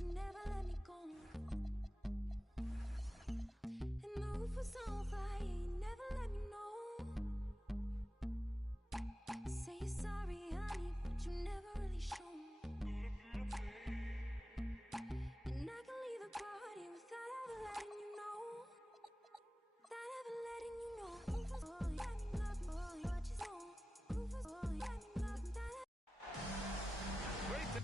you never let me go. And the roof was on fire, you never let me know. Say you're sorry, honey, but you never really show. And I can leave the party without ever letting you know. Without ever letting you know. Roof was on, got me nothing, boy, what you know. Roof was on, got me nothing, Great.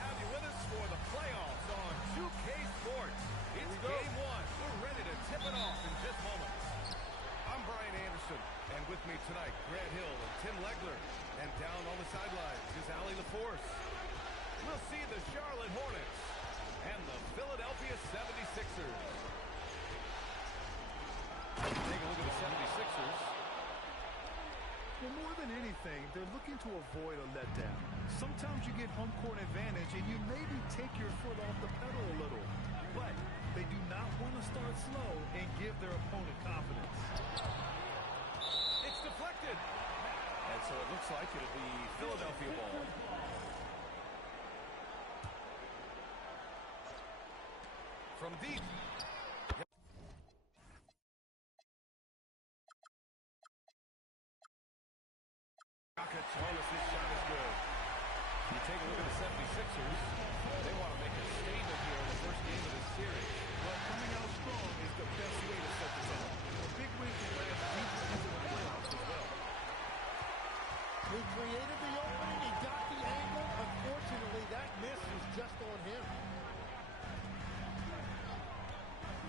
Have you with us for the playoffs on 2K Sports. It's game one. We're ready to tip it off in just moments. I'm Brian Anderson, and with me tonight, Grant Hill and Tim Legler. And down on the sidelines is Allie LaForce. We'll see the Charlotte Hornets and the Philadelphia 76ers. Take a look at the 76ers. Well, more than anything, they're looking to avoid a letdown. Sometimes you get home court advantage and you maybe take your foot off the pedal a little. But they do not want to start slow and give their opponent confidence. It's deflected. And so it looks like it'll be Philadelphia ball. From deep. Jonas, this shot is good. You take a look at the 76ers. They want to make a statement here in the first game of this series. Well, coming out strong is the best way to set this up. A big win can last deeper into the playoffs as well. He created the opening. He got the angle. Unfortunately, that miss was just on him.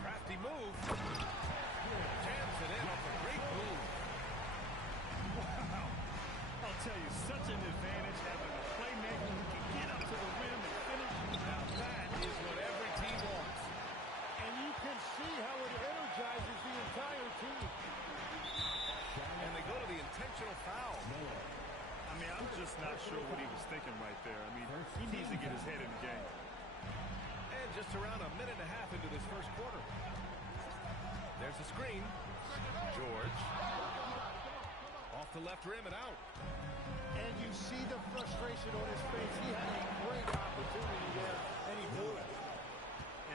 Crafty move. Jams it in off a great move. Wow. I'll tell you, such an advantage having a playmaker who can get up to the rim and finish. Now that is what every team wants. And you can see how it energizes the entire team. And they go to the intentional foul. I mean, I'm just not sure what he was thinking right there. I mean, he needs to get his head in the game. And just around a minute and a half into this first quarter. There's a screen. George. Off the left rim and out. And you see the frustration on his face. He had a great opportunity there, and he blew it.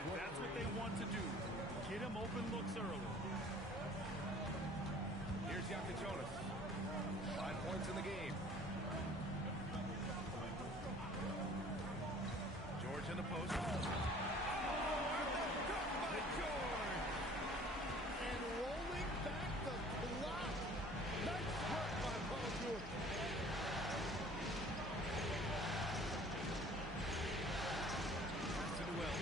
And that's what they want to do. Get him open looks early. Here's Jonas. 5 points in the game. George in the post. By George! And rolling back the clock. Nice work by Paul George. Pass to Newell.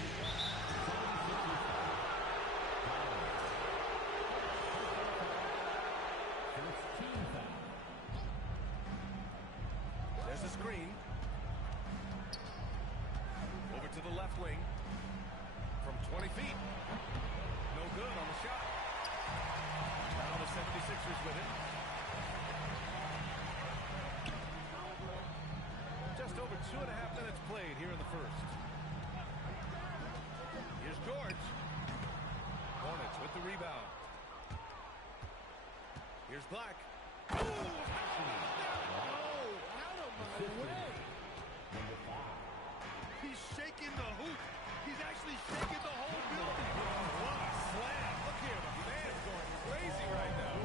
left wing. From 20 feet. No good on the shot. Now the 76ers with it. Just over 2.5 minutes played here in the first. Here's George. Hornets with the rebound. Here's Black. Oh, out of my way. He's shaking the hoop. He's actually shaking the whole building. What a slam. Look here, the fans going crazy right now.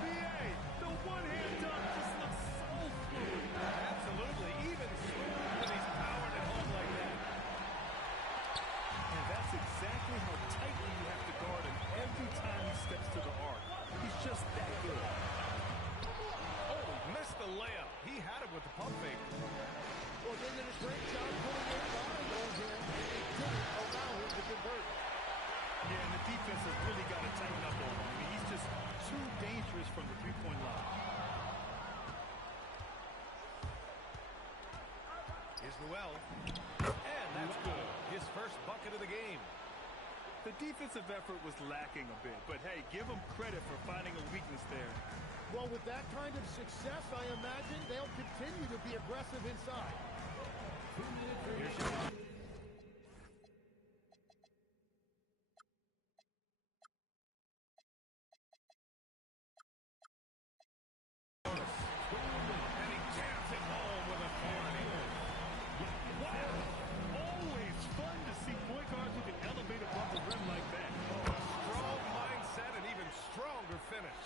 BA, the one-hand dunk just looks so fluid. Absolutely. Even smooth when he's powered at home like that. And that's exactly how tightly you have to guard him every time he steps to the arc. He's just that good. Oh, missed the layup. He had it with the pump fake. Well, they did a great job putting their body on him, and they didn't allow him to convert. Yeah, and the defense has really got to tighten up on him. I mean, he's just too dangerous from the three-point line. Here's Noel. And that's good. His first bucket of the game. The defensive effort was lacking a bit, but hey, give him credit for finding a weakness there. Well, with that kind of success, I imagine they'll continue to be aggressive inside. Here's Jones. And he jams it home with authority. Wow! Always fun to see point guards who can elevate above the rim like that. Strong mindset and even stronger finish.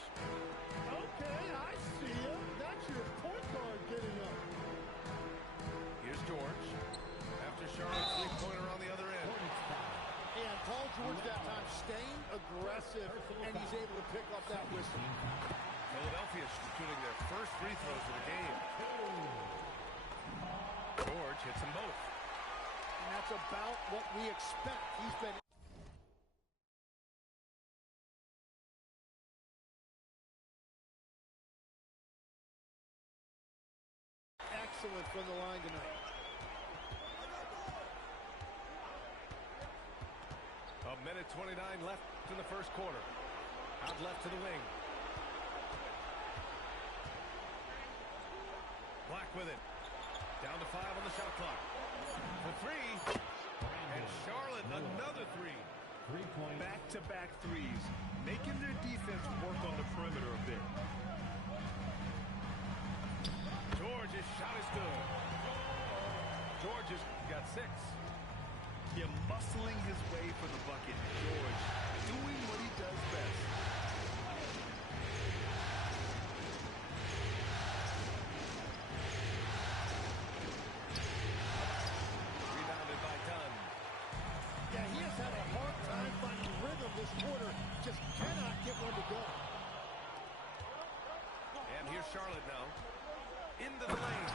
Okay, I see you. That's your point guard getting up. Here's George. After Charlotte's three-pointer on the other end. And Paul George that time staying aggressive, and he's able to pick up that whistle. Philadelphia shooting their first free throws of the game. George hits them both. And that's about what we expect. He's been excellent from the line tonight. A minute 29 left in the first quarter. Out left to the wing. Black with it. Down to 5 on the shot clock. For 3. And Charlotte another 3. Back-to-back threes, making their defense work on the perimeter a bit. George's shot is good. George has got 6. Yeah, muscling his way for the bucket. George doing what he does best. Rebounded by Dunn. Yeah, he has had a hard time finding rhythm this quarter. Just cannot get one to go. And here's Charlotte now. Into the lane.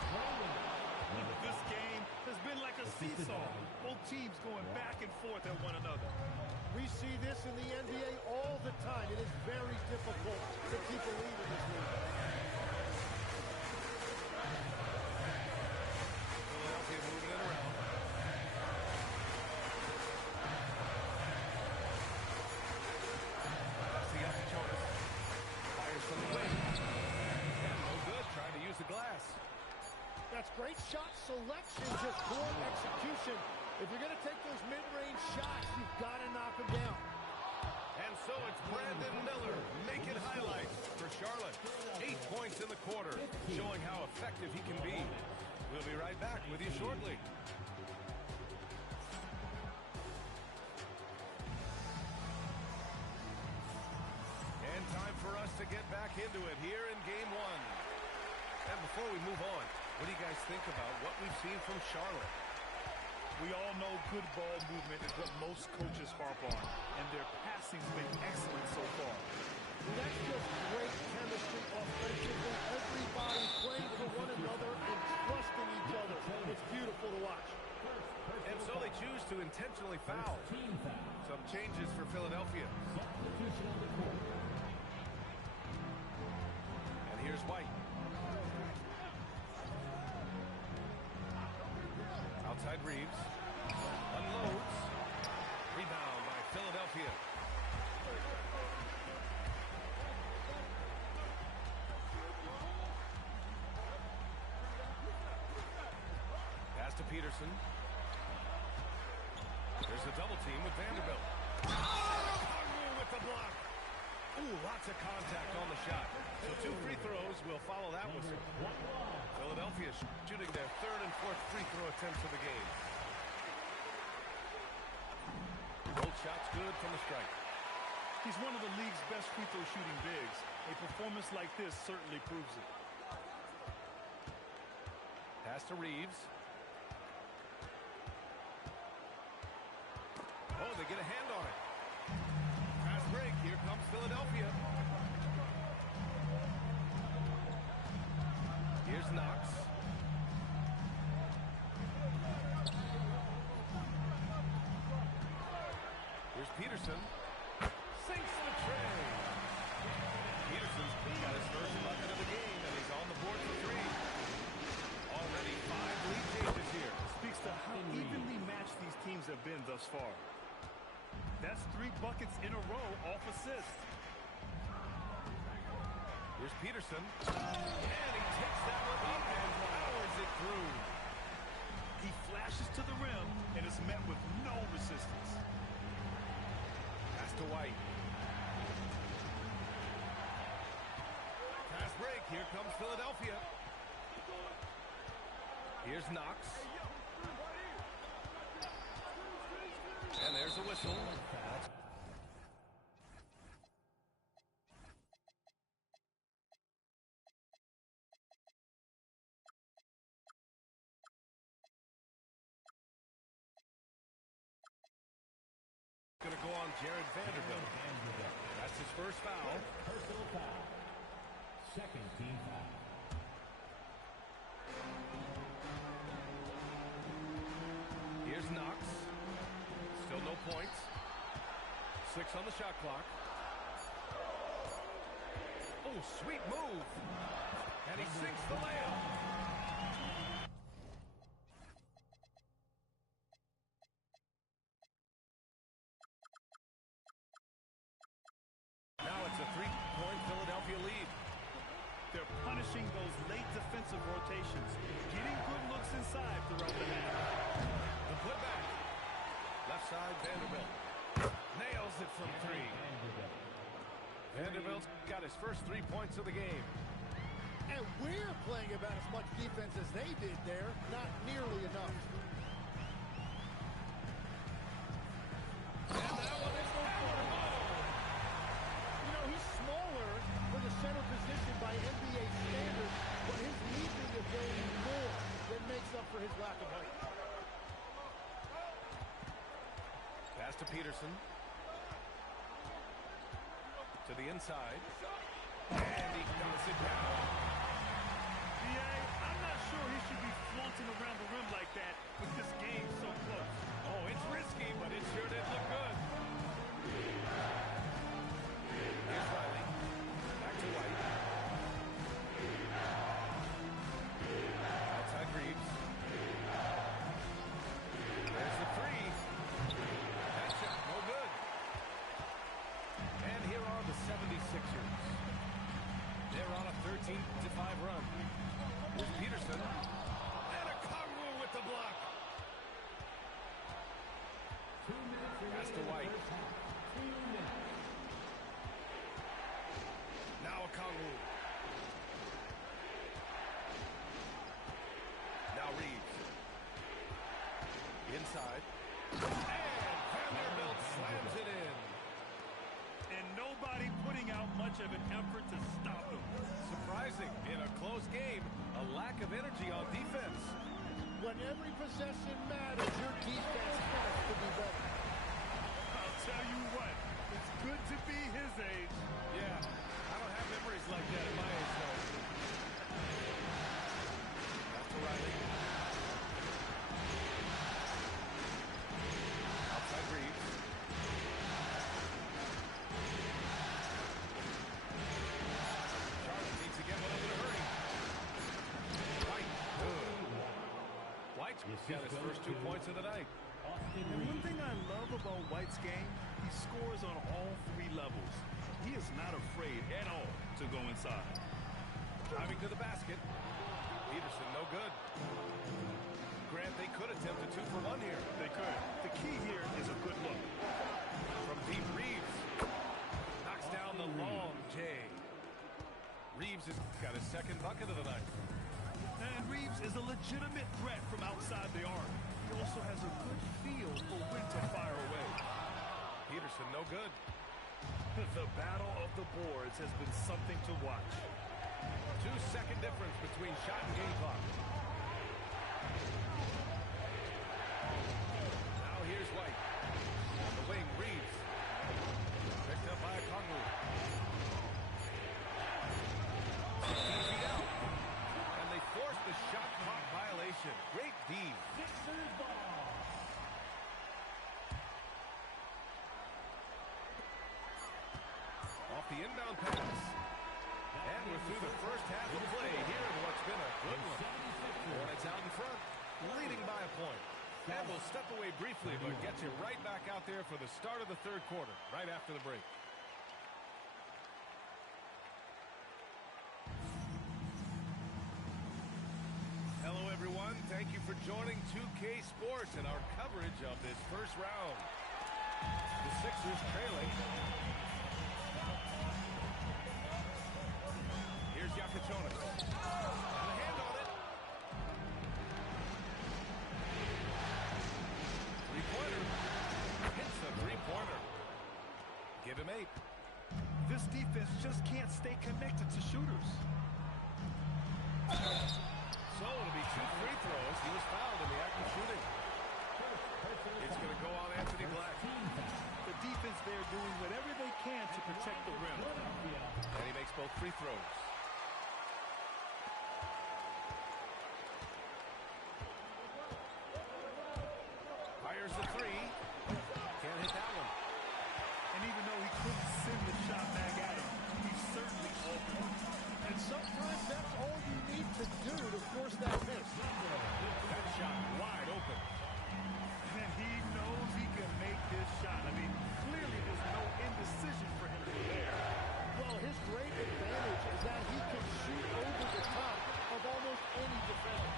This game has been like a seesaw. Both teams going back and forth at one another. We see this in the NBA all the time. It is very difficult to keep a lead in this league. Philadelphia moving it around. That's the Jonas. Fires from the wing. And no good. Trying to use the glass. That's great shot selection, just poor execution. If you're going to take those mid-range shots, you've got to knock them down. And so it's Brandon Miller making highlights for Charlotte. 8 points in the quarter, showing how effective he can be. We'll be right back with you shortly. And time for us to get back into it here in Game 1. And before we move on, what do you guys think about what we've seen from Charlotte? We all know good ball movement is what most coaches harp on, and their passing's been excellent so far. And that's just great chemistry offensively. Everybody playing for one another and trusting each other. It's beautiful to watch. And so they choose to intentionally foul. Some changes for Philadelphia. And here's White. Outside Outside Reeves. Unloads. Rebound by Philadelphia. Pass to Peterson. There's a double team with Vanderbilt. Oh, with the block. Ooh, lots of contact on the shot. So 2 free throws will follow that whistle. Philadelphia shooting their 3rd and 4th free throw attempts of the game. Both shots good from the strike. He's one of the league's best free throw shooting bigs. A performance like this certainly proves it. Pass to Reeves. Oh, they get a hand on it. Fast break. Here comes Philadelphia. Here's Knox. Here's Peterson. Sinks the tray. Peterson's got his first bucket of the game, and he's on the board for 3. Already 5 lead changes here. Speaks to how evenly matched these teams have been thus far. That's 3 buckets in a row off assists. Here's Peterson. And he takes that one up and powers it through. He flashes to the rim and is met with no resistance. Pass to White. Fast break. Here comes Philadelphia. Here's Knox. And there's a whistle. Going to go on Jared Vanderbilt. That's his first foul. Personal foul. Second team foul. Here's Knox. Still no points. 6 on the shot clock. Oh, sweet move. And he sinks the layup. Now it's a 3-point Philadelphia lead. They're punishing those late defensive rotations, getting good looks inside throughout the half. The putback. Left side, Vanderbilt. Nails it from 3. Vanderbilt's got his first 3 points of the game. And we're playing about as much defense as they did there. Not nearly enough. And that one is hammered home. You know, he's smaller for the center position by NBA standards, but his leaping ability more than makes up for his lack of height. Pass to Peterson. To the inside. And he knocks it down. I'm not sure he should be flaunting around the rim like that with this game so close. Oh, it's risky, but it sure did look good. Here's Riley. Back to White. Outside Reeves. There's the 3. That shot, no good. And here are the 76ers. They're on a 13-5 run. Here's Peterson. And a Okongwu with the block. Pass to White. Now Okongwu. Now Reeves. Inside. And Vanderbilt slams it in. And nobody putting out much of an effort to stop him. Surprising. In a close game, a lack of energy on defense. When every possession matters, your defense has to be better. I'll tell you what, it's good to be his age. Yeah, I don't have memories like that at my age, though. Pass to Riley. Outside Reeves. Charlotte needs to get one up in a hurry. White. Good. White's got his first 2 points of the night. And one thing I love about White's game, he scores on all 3 levels. He is not afraid at all to go inside. Driving to the basket. Peterson, no good. Grant, they could attempt a 2 for 1 here. They could. The key here is a good look. From deep, Reeves knocks down the long J. Reeves has got his second bucket of the night. And Reeves is a legitimate threat from outside the arc. He also has a good feel for when to fire away. Peterson, no good. The battle of the boards has been something to watch. 2-second difference between shot and game clock. Now here's White. On the wing, Reeves. Picked up by Kongwu. 16 feet out. And they forced the shot clock violation. Great D. Sixers ball. Off the inbound pass. And we're through the first half of play here in what's been a good one. Hornets out in front, leading by a point. And we'll step away briefly, but get you right back out there for the start of the third quarter, right after the break. Hello, everyone. Thank you for joining 2K Sports and our coverage of this first round. The Sixers trailing. Here's Yakatonis. And a hand on it. Three-pointer. Hits the three-pointer. Give him 8. This defense just can't stay connected to shooters. So it'll be 2 free throws. He was fouled in the act of shooting. It's going to go on Anthony Black. The defense there doing whatever they can to protect the rim. And he makes both free throws. Fires the 3. Can't hit that one. And even though he couldn't send the shot back at him, he certainly opened it. And sometimes that's all you need to do to force that miss. That shot wide open. And he knows he can make this shot. I mean, clearly there's no indecision for him there. Well, his great advantage is that he can shoot over the top of almost any defender.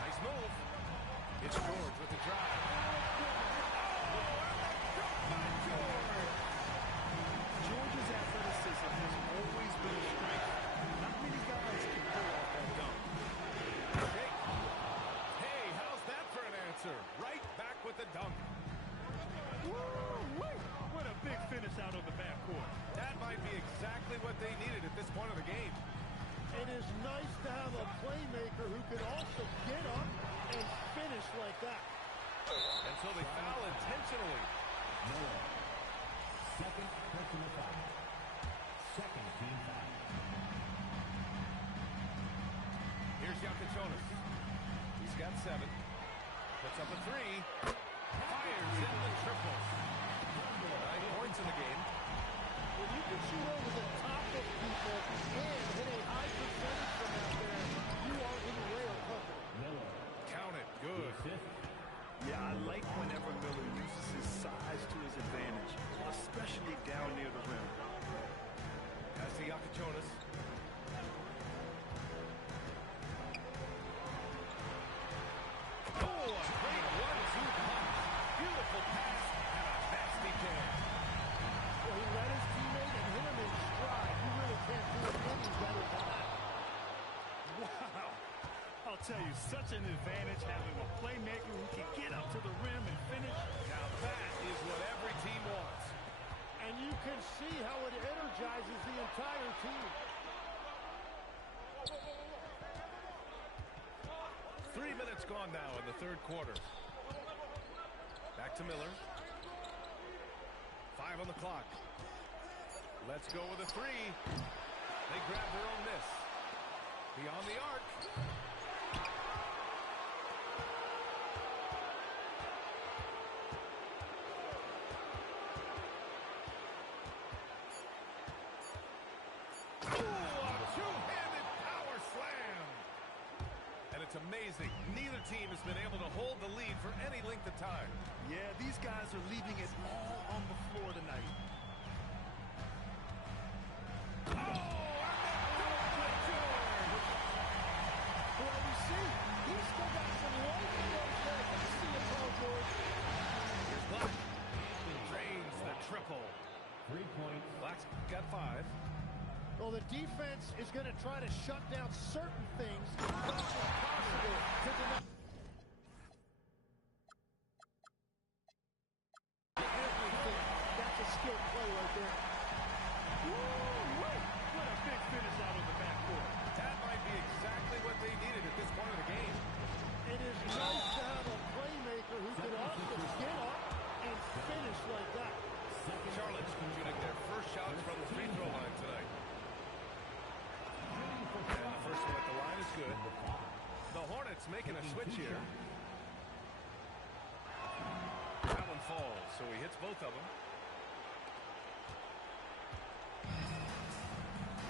Nice move. It's George with the drive. Oh, and the dunk by George. George's athleticism has always been a strength. Not many guys can pull off that dunk. Hey, how's that for an answer? Right back with the dunk. Woo-wee! What a big finish out of the backcourt. That might be exactly what they needed at this point of the game. It is nice to have a playmaker who can also get up and finish like that. And so they foul intentionally. Miller. Second personal foul. Second team foul. Here's Yakatonis. He's got 7. Puts up a 3. Fires in the triple. 9 points in the game. When you can shoot over the top of people and hit a high percentage from out there, you are in rare company. Miller. Count it. Good. Assist. Yeah, I like whenever Miller uses his size to his advantage, especially down near the rim. Pass to Yakatonis. Oh, a great 1-2 punch. Beautiful pass and a nasty jam. Well, he let his teammate and hit him in stride. You really can't do it any better than that. Wow. I'll tell you, such an advantage having a playmaker who can get up to the rim and finish. Now that is what every team wants. And you can see how it energizes the entire team. 3 minutes gone now in the third quarter. Back to Miller. 5 on the clock. Let's go with a 3. They grab their own miss. Beyond the arc. Ooh, a two-handed power slam. amazing. Neither team has been able to hold the lead for any length of time. Yeah, these guys are leaving it all on the floor tonight. Well, we see he's still got some life in those legs. Let's see it, Paul George. Here's Black. Drains the triple. 3 points. Black's got 5. Well, the defense is going to try to shut down certain things. It's impossible to deny everything. That's a skilled play right there. Woo-wee! What a big finish out of the backcourt. That might be exactly what they needed at this point of the game. It is nice to have a playmaker who can also get up and finish like that. Charlotte's shooting their first shots from the free throw line tonight. And the first one at the line is good. The Hornets making a switch here. That one falls, so he hits both of them.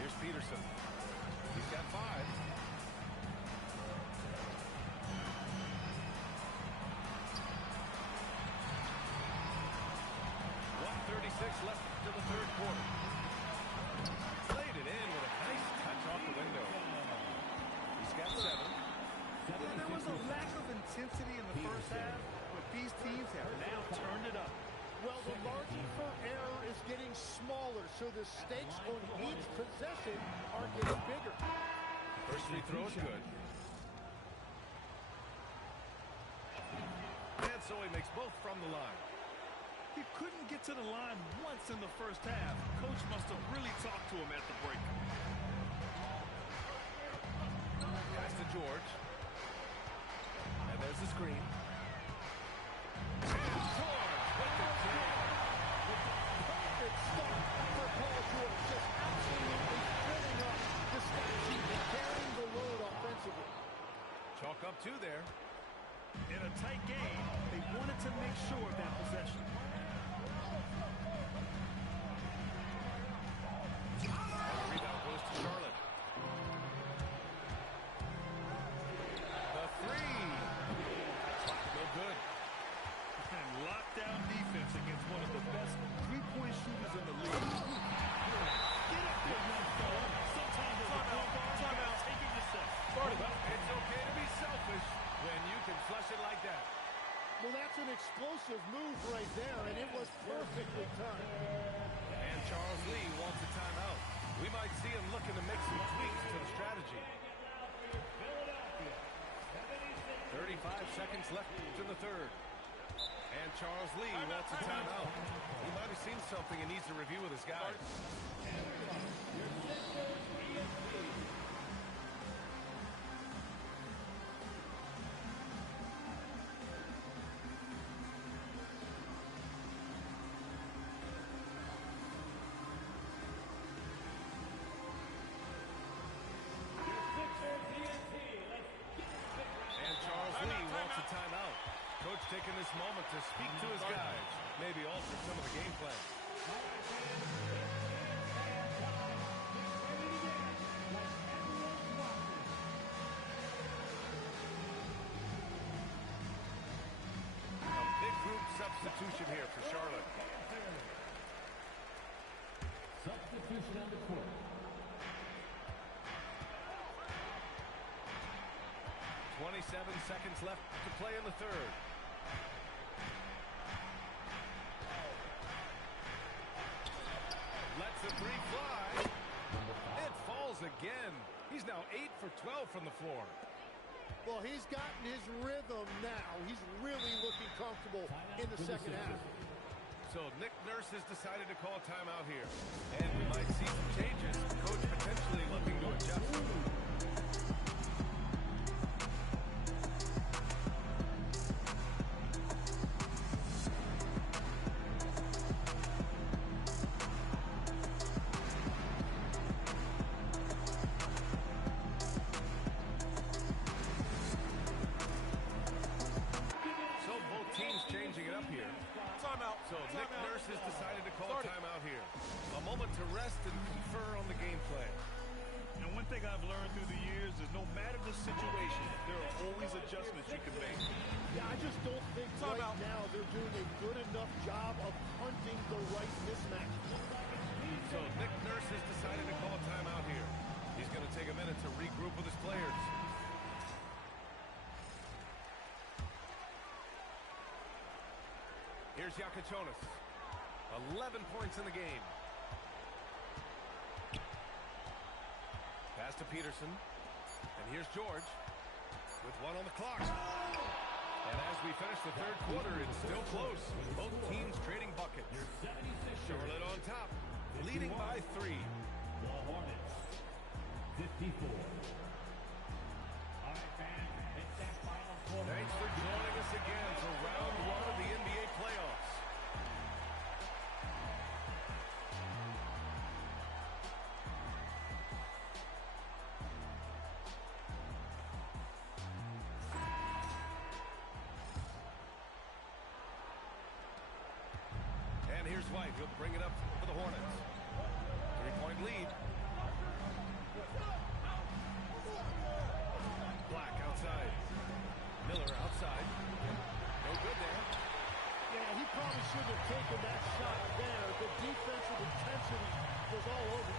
Here's Peterson. He's got 5. 1:36 left to the third quarter. Played it in with a nice touch off the window. He's got 7. Yeah, there was a lack of intensity in the first half, but these teams have now turned it up. Well, the margin for error is getting smaller, so the stakes on each possession are getting bigger. First free throw is good. And so he makes both from the line. He couldn't get to the line once in the first half. Coach must have really talked to him at the break. Pass to George. And there's the screen. And George with the kick. Perfect start for Paul George, just absolutely filling up the stat sheet and carrying the load offensively. Chalk up 2 there. In a tight game, they wanted to make sure of that possession. And the rebound goes to Charlotte. The 3. No good. And lockdown defense against one of the best three-point shooters in the league. Get up there, young fella. Sometimes there's a point guard timeout taking the set. Well, it's okay to be selfish when you can flush it like that. Well, that's an explosive move right there, and it was perfectly timed. And Charles Lee wants a timeout. We might see him looking to make some tweaks to the strategy. 35 seconds left in the third. And Charles Lee wants a timeout. He might have seen something and needs to review with his guys. Taking this moment to speak to his guys, maybe alter some of the game plan. A big group substitution here for Charlotte. Substitution on the court. 27 seconds left to play in the third. Lets the 3 fly. It falls again. He's now 8 for 12 from the floor. Well, he's gotten his rhythm now. He's really looking comfortable in the second half. So Nick Nurse has decided to call timeout here. And we might see some changes. Coach potentially looking to adjust. So Nick Nurse has decided to call timeout here. A moment to rest and confer on the game plan. And one thing I've learned through the years is no matter the situation, there are always adjustments you can make. Yeah, I just don't think now they're doing a good enough job of hunting the right mismatch. So Nick Nurse has decided to call a timeout here. He's going to take a minute to regroup with his players. Here's Yakachonis. 11 points in the game. Pass to Peterson. And here's George with one on the clock. And as we finish the third quarter, it's still close. Both teams trading buckets. Charlotte on top, leading by 3. The Hornets, 54. All right, fans, it's that final quarter. Thanks for joining us again for round 1 of the NBA playoffs. And here's White. He'll bring it up for the Hornets. 3-point lead. Black outside. Miller outside. No good there. Yeah, he probably shouldn't have taken that shot there. The defensive intensity was all over.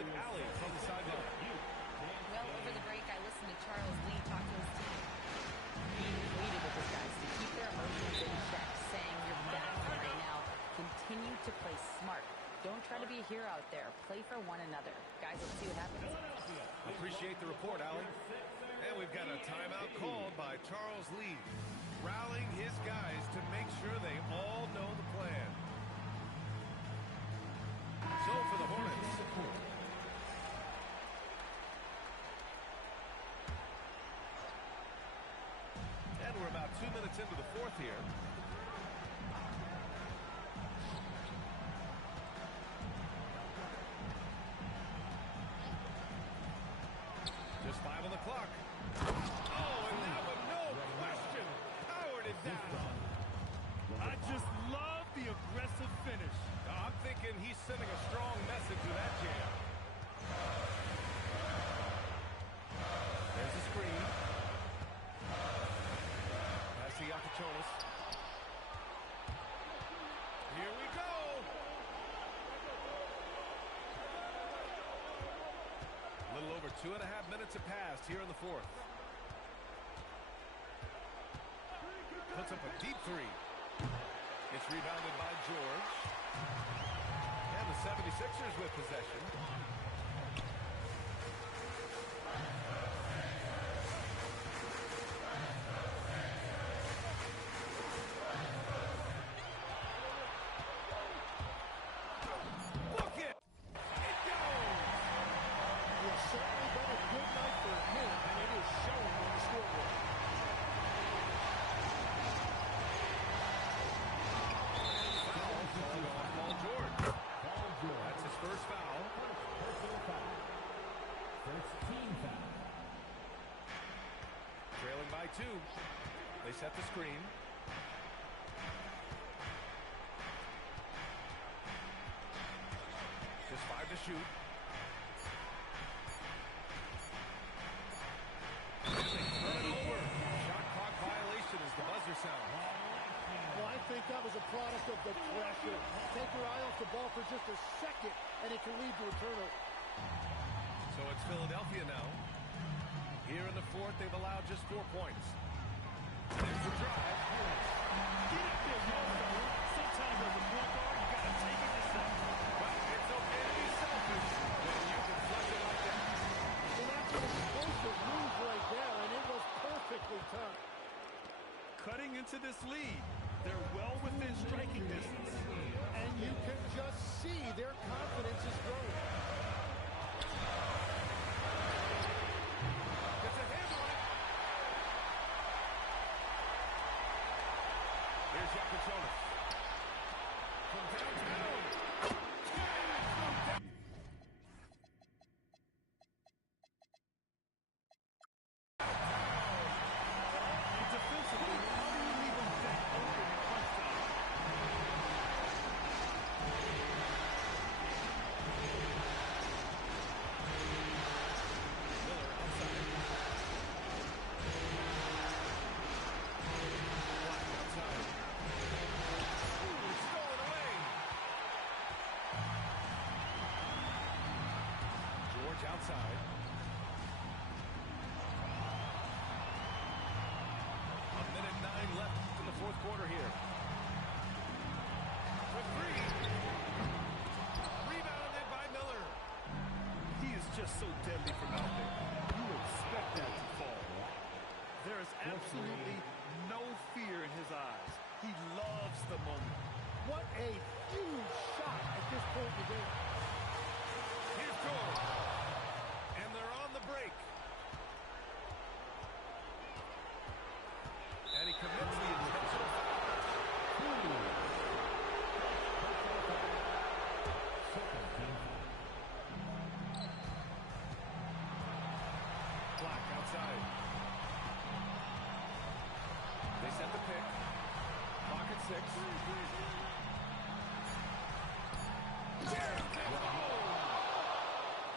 with Allie from the sideline. Well, over the break, I listened to Charles Lee talk to his team. He pleaded with his guys to keep their emotions in check, saying you're battling right now. Continue to play smart. Don't try to be a hero out there. Play for one another. Guys, let's see what happens. Appreciate the report, Allie. And we've got a timeout called by Charles Lee, rallying his guys to make sure they all know the plan. So for the Hornets. And we're about 2 minutes into the fourth here. Just 5 on the clock. Oh, and that one, no question, powered it down. I just love the aggressive finish. I'm thinking he's sending a strong message with that jam. 2.5 minutes have passed here in the fourth. Puts up a deep three. It's rebounded by George. And the 76ers with possession. Look it! It goes! It's certainly been a good night for him, and it is showing on the scoreboard. Paul George. That's his first foul. Personal foul. First team foul. Trailing by 2. They set the screen. Just 5 to shoot. Turn it over. Shot clock violation as the buzzer sounds. Well, I think that was a product of the pressure. Take your eye off the ball for just a second, and it can lead to a turnover. So it's Philadelphia now. Here in the fourth, they've allowed just 4 points. There's the drive. Get up there, yo, fella. Sometimes as a point guard, you got to take it yourself. Well, it's okay to be selfish when you can flush it like that. Well, that's an explosive move right there, and it was perfectly timed. Cutting into this lead. They're well within striking distance. And you can just see their confidence is growing. It's a hand on it. Here's Yakuchonis. From downtown. And defensively, how do you leave them that open in crunch time? Miller outside. Black outside. Ooh, stolen away. George outside. A minute 9 left in the fourth quarter here. For 3. Rebounded by Miller. He is just so deadly from out there. You expect that to fall. There is absolutely no fear in his eyes. He loves the moment. What a huge shot at this point in the game. Here's George. And they're on the break. And he commits the intentional foul. Second team foul. Black outside. They set the pick. Clock at 6.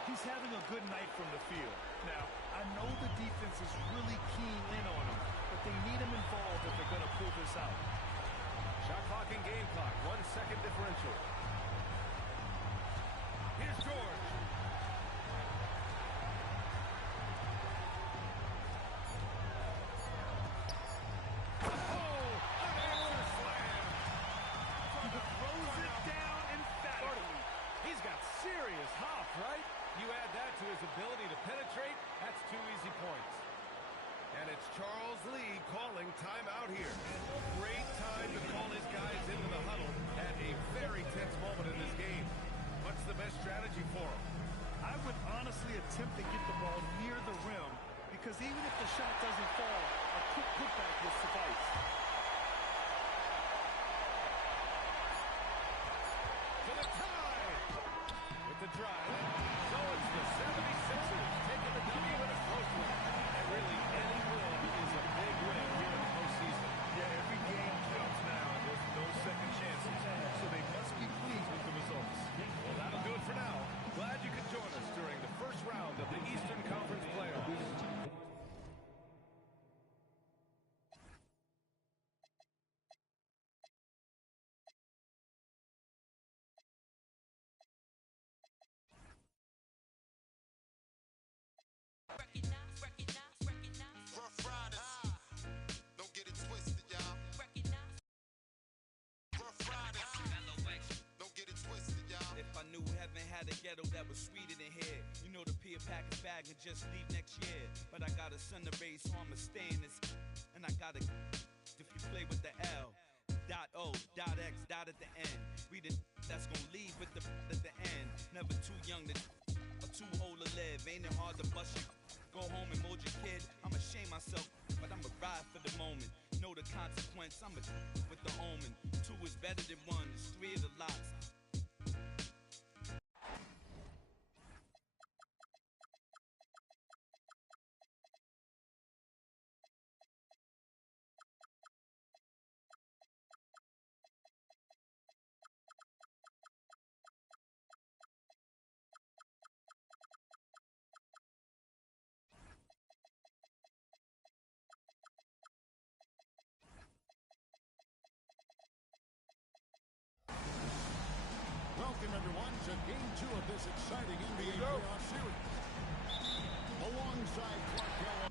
He's having a good night from the field. Now, I know the defense is really keying in on him, but they need him involved if they're going to pull this out. Shot clock and game clock. 1 second differential. Here's George. Oh, an answer slam. Throws it down emphatically. He's got serious hop, right? You add that to his ability to penetrate, that's 2 easy points. And it's Charles Lee calling timeout here. Great time to call his guys into the huddle at a very tense moment in this game. What's the best strategy for him? I would honestly attempt to get the ball near the rim because even if the shot doesn't fall, a quick putback will suffice. To the tie! With the drive. So it's the 76ers taking the W in a close one. And really, any win is a big win here in the postseason. Yeah, every game counts now, and there's no second chances. So they must be pleased with the results. Well, that'll do it for now. Glad you could join us during the first round of the Eastern Conference playoffs. ghetto that was sweeter than here. You know the peer package bag and just leave next year. But I got a son to raise, so I'ma stay in this. And I gotta if you play with the L. Dot O, dot X, dot at the end. We the that's gonna leave with the at the end. Never too young to or too old to live. Ain't it hard to bust you? Go home and mold your kid. I'ma shame myself, but I'ma ride for the moment. Know the consequence, I'ma with the omen. 2 is better than 1, it's 3 of the lots. Welcome, everyone, to Game 2 of this exciting NBA playoff series. Alongside Clark Hill.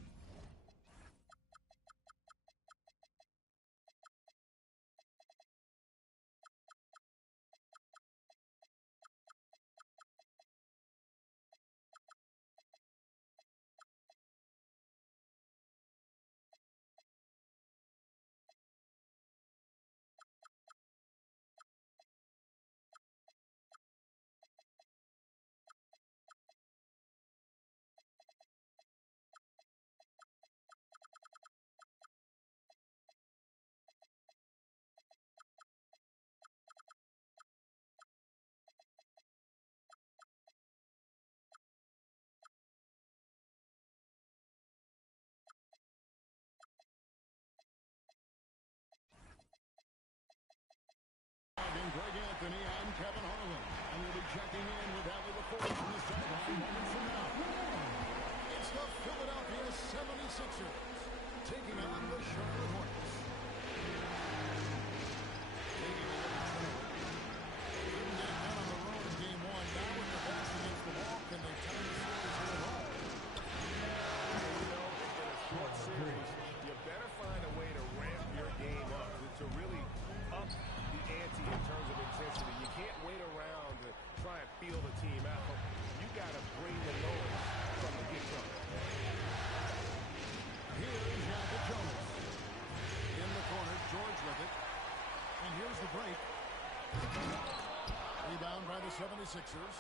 Greg Anthony, I'm Kevin Harlan, and we'll be checking in with Allie LaForge from the sideline moments from now. It's the Philadelphia 76ers taking on the Charlotte Hornets. Taking a look at Charlotte. Couldn't get done on the road in Game 1. Now with the backs against the wall, can they tie the series here at home? You know, it's been a short series. You better find a way to ramp your game up to really up the ante in terms of intensity. You can't wait around to try and feel the team out. You got to bring the noise from the get-go. Here's Jacob Jonas. In the corner, George with it. And here's the break. Rebound by the 76ers.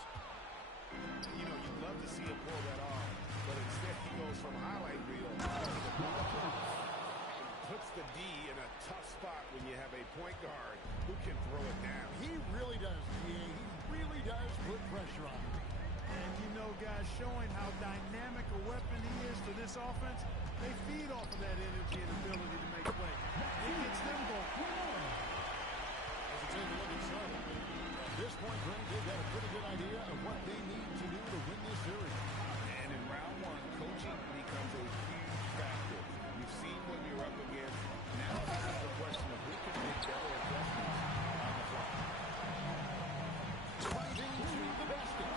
You know, you'd love to see him pull that off, but instead he goes from highlight reel. Puts the D in a tough spot when you have a point guard who can throw it down. He really does, He really does put pressure on him. And you know, guys, showing how dynamic a weapon he is for this offense, they feed off of that energy and ability to make plays. He gets them going. As we take a look at Charlotte, at this point, Greg, they've got a pretty good idea of what they need to do to win this series. And in round 1, coaching becomes a huge factor. You've seen what you're up against. Now it's the question of who can make better adjustments on the fly. Driving to the basket.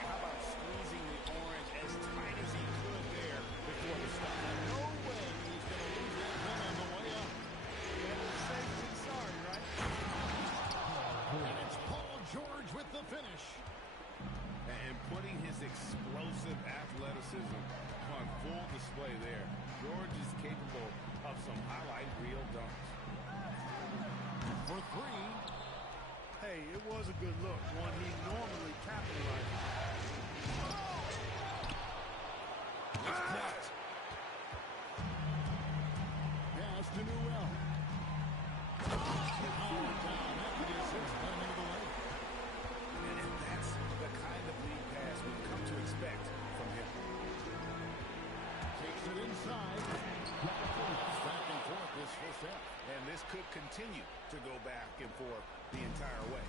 How about squeezing the orange as tight as he could there before the stop? No way he's going to lose that win on the way up. Better safe than sorry, right? And it's Paul George with the finish. And putting his explosive athleticism on full display there. George is capable of some highlight reel dunks. For 3. Hey, it was a good look, one he normally capitalizes on. It's blocked. Pass to Newell. Power down after the assist by him into the lane. And that's the kind of lead pass we've come to expect from him. Takes it inside. Back and forth this first half. And this could continue to go back and forth the entire way.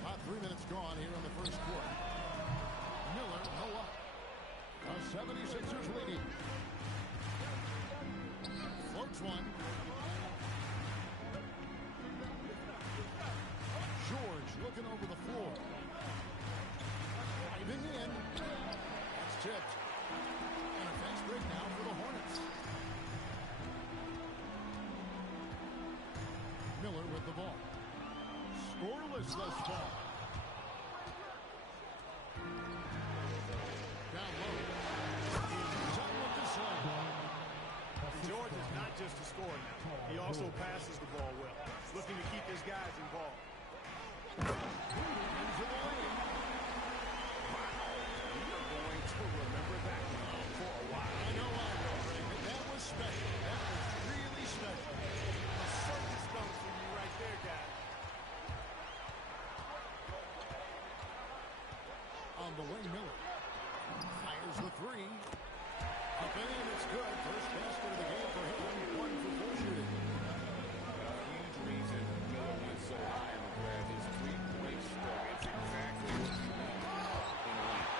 About 3 minutes gone here in the first quarter. Miller, no up. The 76ers leading. Floats one. George looking over the floor. Driving in. That's tipped. And a fast break now for the Hornets. scoreless thus far. Down low. Done with the slam. George is not just a scorer now. He also passes the ball well, looking to keep his guys involved. Into the lane. We are going to remember that one for a while. I know I will, Greg. That was special. That was really special. A circus dunk for you right there, guys. On the way, Miller. Fires the three. Up and in, it's good. First basket of the game for him. 1 for 4 shooting. A huge reason Miller went so high and grabbed his 3-point stroke. It's exactly what you need in a league.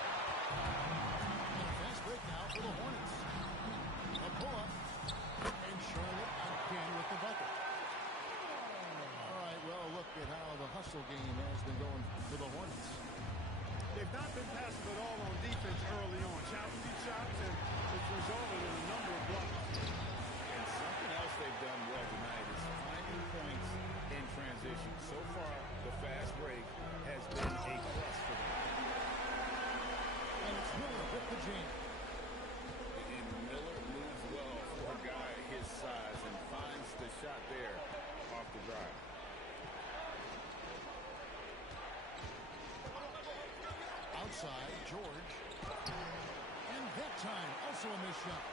And a fast break now for the Hornets. A pull-up. And Charlotte again with the bucket. All right, well, look at how the hustle game has been going for the Hornets. They've not been passive at all on defense early on. Challenging shots, and it's resulted in a number of blocks. And something else they've done well tonight is finding points in transition. So far, the fast break has been a plus for them. And it's Miller with the jam. And Miller moves well for a guy his size and finds the shot there off the drive. Outside, George. And that time, also a missed shot.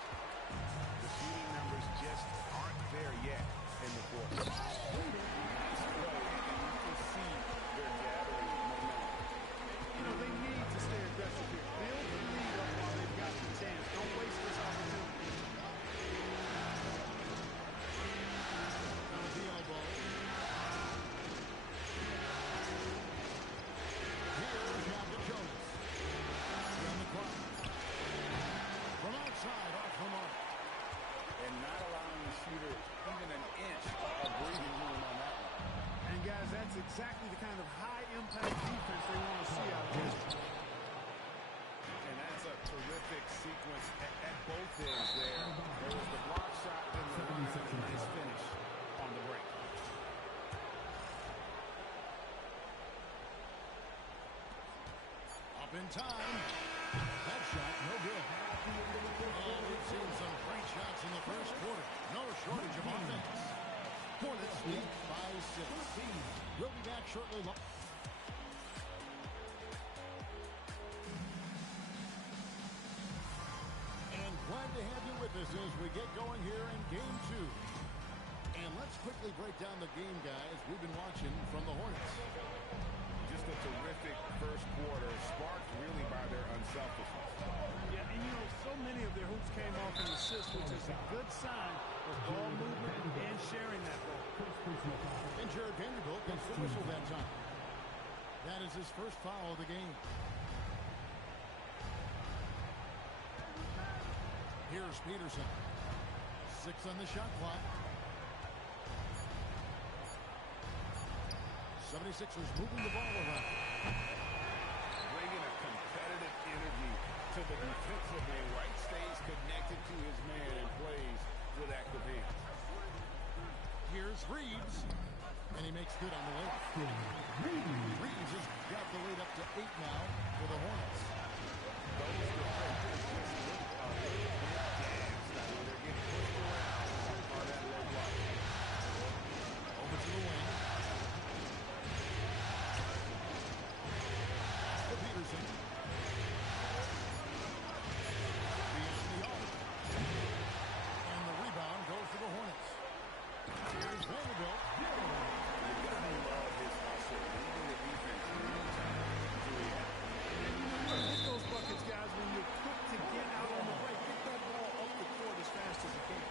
The shooting numbers just aren't there yet in the fourth. Nice play, and you can see they're gathering momentum. You know, they need to stay aggressive here. Build the lead up while they've got the chance. Don't waste this opportunity. Down at the elbow. Here's Javon Jonas. On the clock. From outside, off the mark. And not allowing the shooter even an inch of breathing room on that one. And, guys, that's exactly the kind of high-impact defense they want to see out of this. And that's a terrific sequence at both ends there. There was the block shot, then the nice finish on the break. Up in time. That shot, no good. Oh, we've seen some great shots in the first quarter. No shortage of offense. Hornets lead by 6. We'll be back shortly. And glad to have you with us as we get going here in Game 2. And let's quickly break down the game, guys. We've been watching from the Hornets. Just a terrific first quarter, sparked really by their unselfishness. Yeah, and you know, so many of their hoops came off an assist, which is a good sign of ball movement and sharing that ball. And Jared Vanderbilt gets the whistle that time. That is his first foul of the game. Here's Peterson. 6 on the shot clock. 76ers moving the ball around. Bringing a competitive energy to the defensive end. White stays connected to his man and plays with active hands. Here's Reeves. And he makes good on the layup. Reeves has got the lead up to 8 now for the Hornets. Those defenders just look a little bit gassed. I mean, they're getting pushed around on that low block. Over to the wing. To Peterson. Beyond the arc. And the rebound goes to the Hornets. Here's Vanderbilt. You gotta love his hustle, leading the defense anytime to react. And you know, you hit those buckets, guys, when you're quick to get out on the break. Get that ball up the court as fast as you can.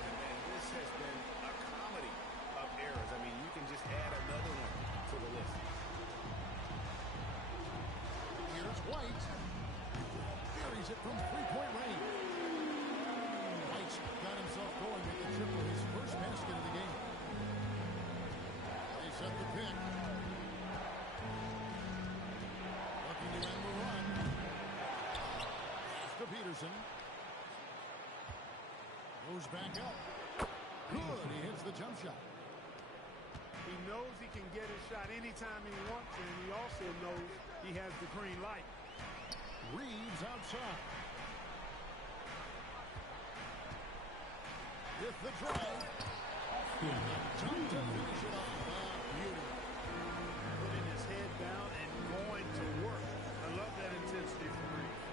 And this has been a comedy of errors. I mean, you can just add another one to the list. Here's White. Buries it from 3-point range. White's got himself going with the triple, his first basket of the game. They set the pick. Looking to end the run. Pass to Peterson. Goes back up. Good. He hits the jump shot. He knows he can get his shot anytime he wants, and he also knows he has the green light. Reeves outside. With the drive. Time to finish it off. Beauty. Putting his head down and going to work. I love that intensity from Reeves.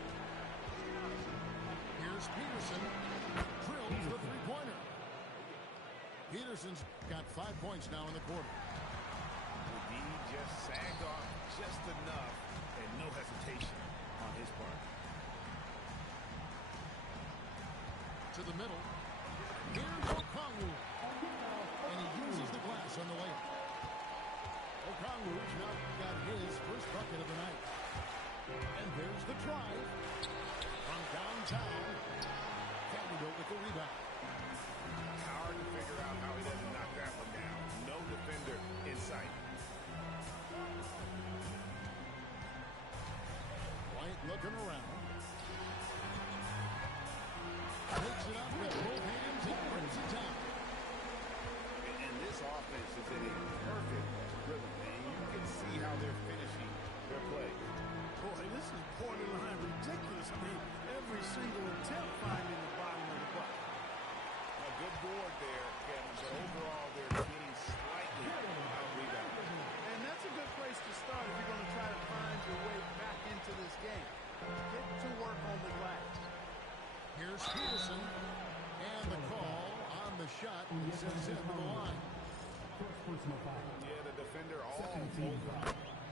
Here's Peterson. Drills the three-pointer. Peterson's got 5 points now in the quarter. D just sagged off just enough, and no hesitation on his part. To the middle. Here's Okongwu. And he uses the glass on the layup. Okongwu's now got his first bucket of the night. And there's the drive. From downtown. Vanderbilt with the rebound. It's hard to figure out how he doesn't knock that one down. No defender in sight. White looking around. Takes it up with both hands and brings it down. And this offense is in a perfect rhythm, man. You can see how they're finishing their play. Boy, this is borderline ridiculous. I mean, every single attempt finding the bottom of the bucket. A good board there, Kevin, but overall they're getting slightly out-rebounded. And that's a good place to start if you're going to try to find your way back into this game. Get to work on the glass. Here's Peterson. And the call on the shot sends him to the line. Yeah, the defender all over.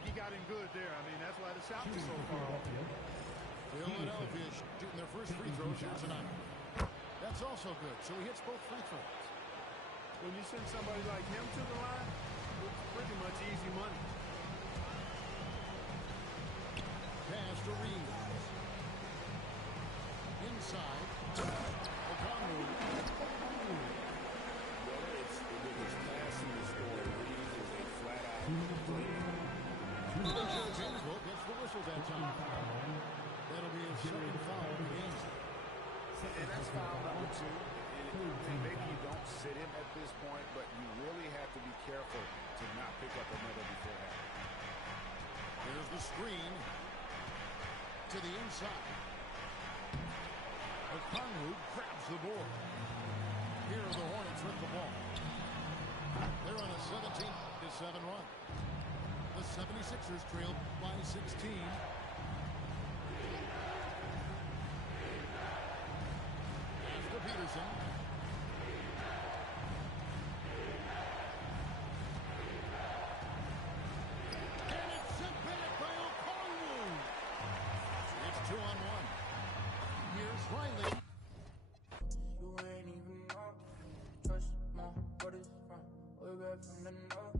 He got him good there. I mean, that's why the shot was so far off. Philadelphia shooting their first free throw here tonight. That's also good. So he hits both free throws. When you send somebody like him to the line, it's pretty much easy money. Pass to Reeves. Inside. Okongwu. Whether it's the biggest pass in the story, Reeves is a flat-out player. Vanderbilt gets the whistle that time. That'll be his second foul of the game. And that's foul number 2. And maybe you don't sit him at this point, but you really have to be careful to not pick up another beforehand. There's the screen to the inside. Okongwu grabs the board. Here are the Hornets with the ball. They're on a 17-7 run. The 76ers trailed by 16. After Peterson. And it's sent back by Okongwu. It's 2-on-1. Here's Riley. You ain't even know. Trust my brothers from way back from the north.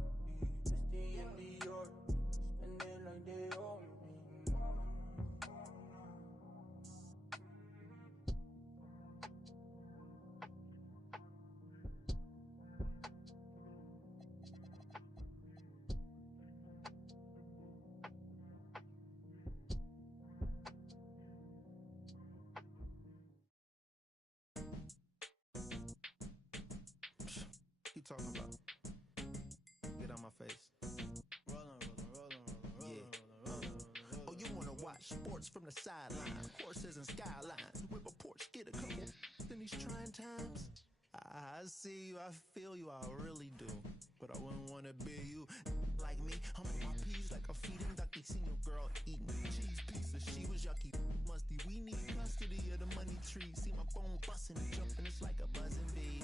It's the end of your spend it like they owe me. You talking about? Get on my face. Oh, you wanna watch sports from the sideline? Horses and skylines. Whip a Porsche, get a couple in these trying times. I see you, I feel you, I really do. But I wouldn't wanna be you like me. I'm on my peas like a feeding ducky. Seen your girl eating cheese pizza. She was yucky, musty. We need custody of the money tree. See my phone busting and jumping, it's like a buzzing bee.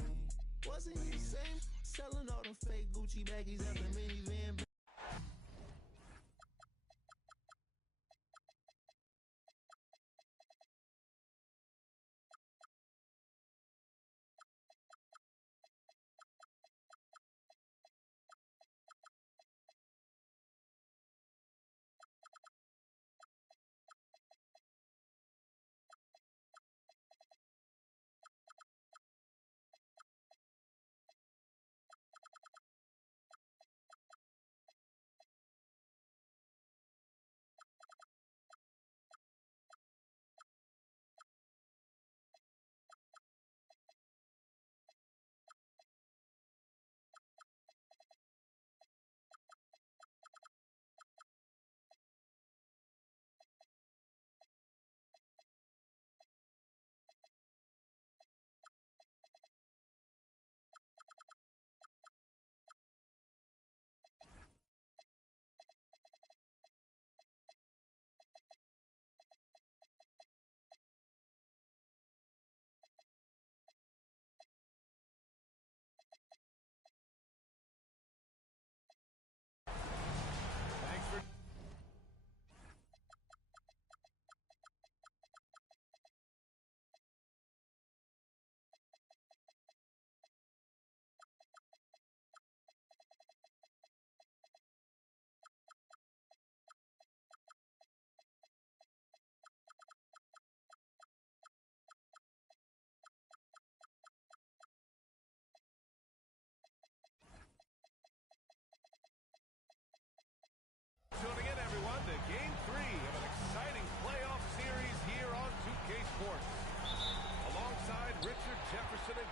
Wasn't you same? Selling all them fake Gucci baggies at the minivan.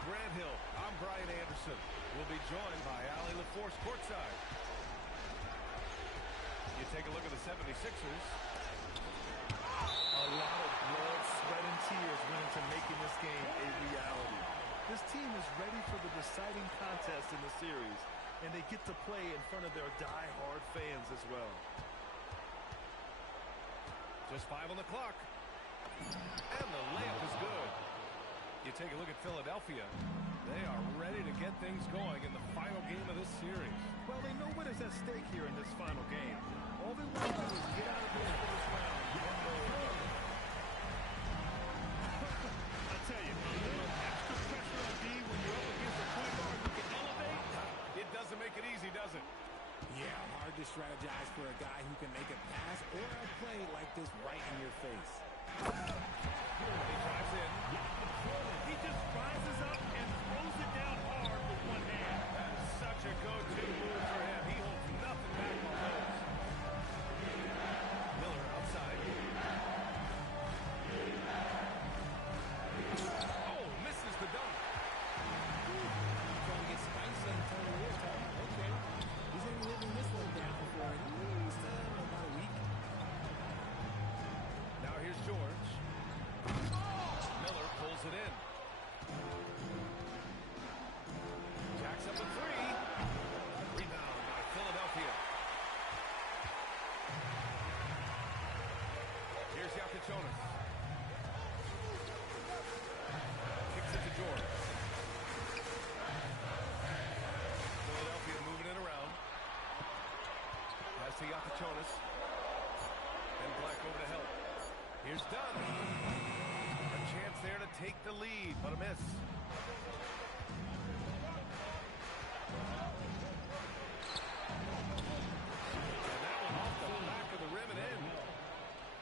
Grant Hill. I'm Brian Anderson. We'll be joined by Allie LaForce courtside. You take a look at the 76ers. A lot of blood, sweat, and tears went into making this game a reality. This team is ready for the deciding contest in the series, and they get to play in front of their die-hard fans as well. Just 5 on the clock. And the layup is good. You take a look at Philadelphia. They are ready to get things going in the final game of this series. Well, they know what is at stake here in this final game. All they want to do is get out of this first round. I tell you, a little extra pressure on D when you're up against a point guard who can elevate. It doesn't make it easy, does it? Yeah, hard to strategize for a guy who can make a pass or a play like this right in your face. He drives in. He just rises up and throws it down hard with one hand. That is such a go-to move for him. He holds nothing back on those. Miller outside. Oh, misses the dunk. Trying to get spicy and turn the wrist. Okay. He's been living this one down for at least about a week. Now here's George. Miller pulls it in. Jacks up a three. Rebound by Philadelphia. Here's Yakuchonis. Kicks it to George. Philadelphia moving it around. Pass to Yakuchonis. And Black over to help. Here's Dunn. A chance there to take the lead, but a miss. And that one off the back of the rim and in.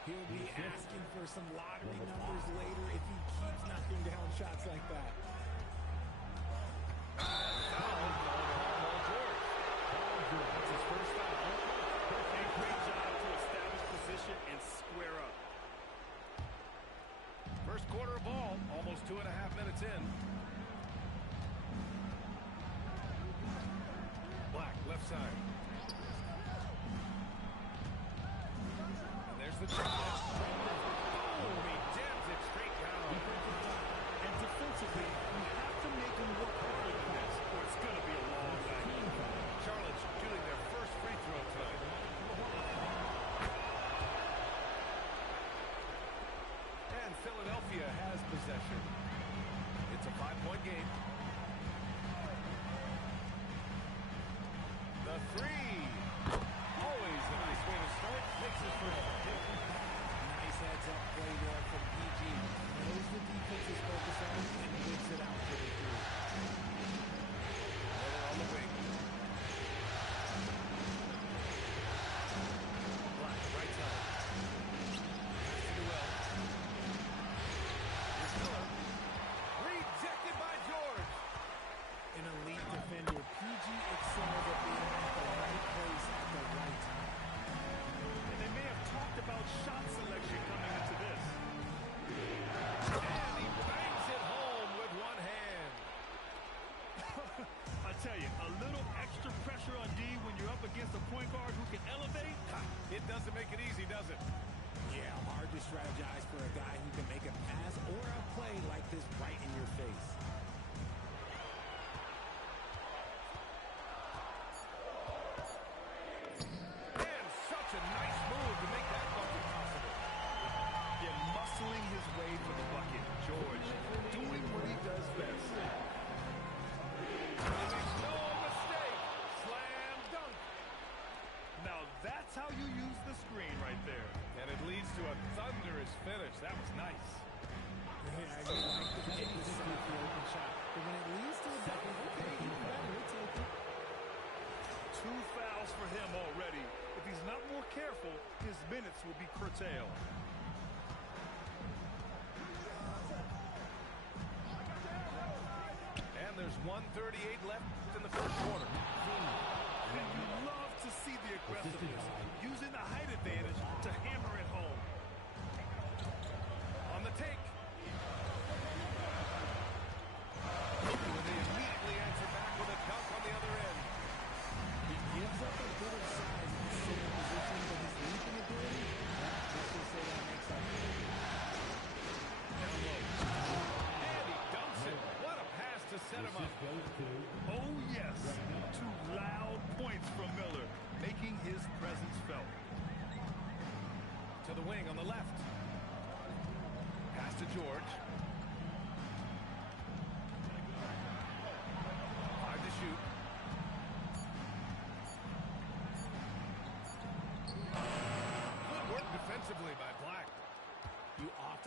He'll be asking for some lottery numbers later if he keeps knocking down shots like that. Foul. Paul George. That's his first foul. A great job to establish position and square up. First quarter of ball, almost 2.5 minutes in. Black, left side. And there's the shot. Oh, he jams it straight down. And defensively, you have to make him work harder than this, or it's going to be a long night. Charlotte's shooting their first free throw tonight. And Philadelphia has possession. It's a 5-point game. The three. Always a nice way to start. Makes his first. Nice heads-up play there from PG. Knows the defense is focused on and whips it out for the three. Miller on the wing. Black, right side. Pass to Noel. Here's Miller. Rejected by George. An elite defender, PG excels at being at the right place at the right time. And they may have talked about shot selection coming into this. And he bangs it home with one hand. I tell you, a little extra pressure on D when you're up against a point guard who can elevate. It doesn't make it easy, does it? Yeah, hard to strategize for a guy who can make a pass or a play like this right in your face. And such a nice move to make that bucket possible. Yeah, muscling his way to the bucket. George doing what he does best. He makes no mistake. Slam dunk. Now that's how you use the screen right there. And it leads to a thunderous finish. That was nice. Yeah, you like to get this with the open shot. But when it leads to a bucket, okay, even better, we'll take it. 2 fouls for him already. If he's not more careful, his minutes will be curtailed. And there's 1:38 left in the first quarter. And you love to see the aggressiveness, using the height advantage to hammer it home. On the take.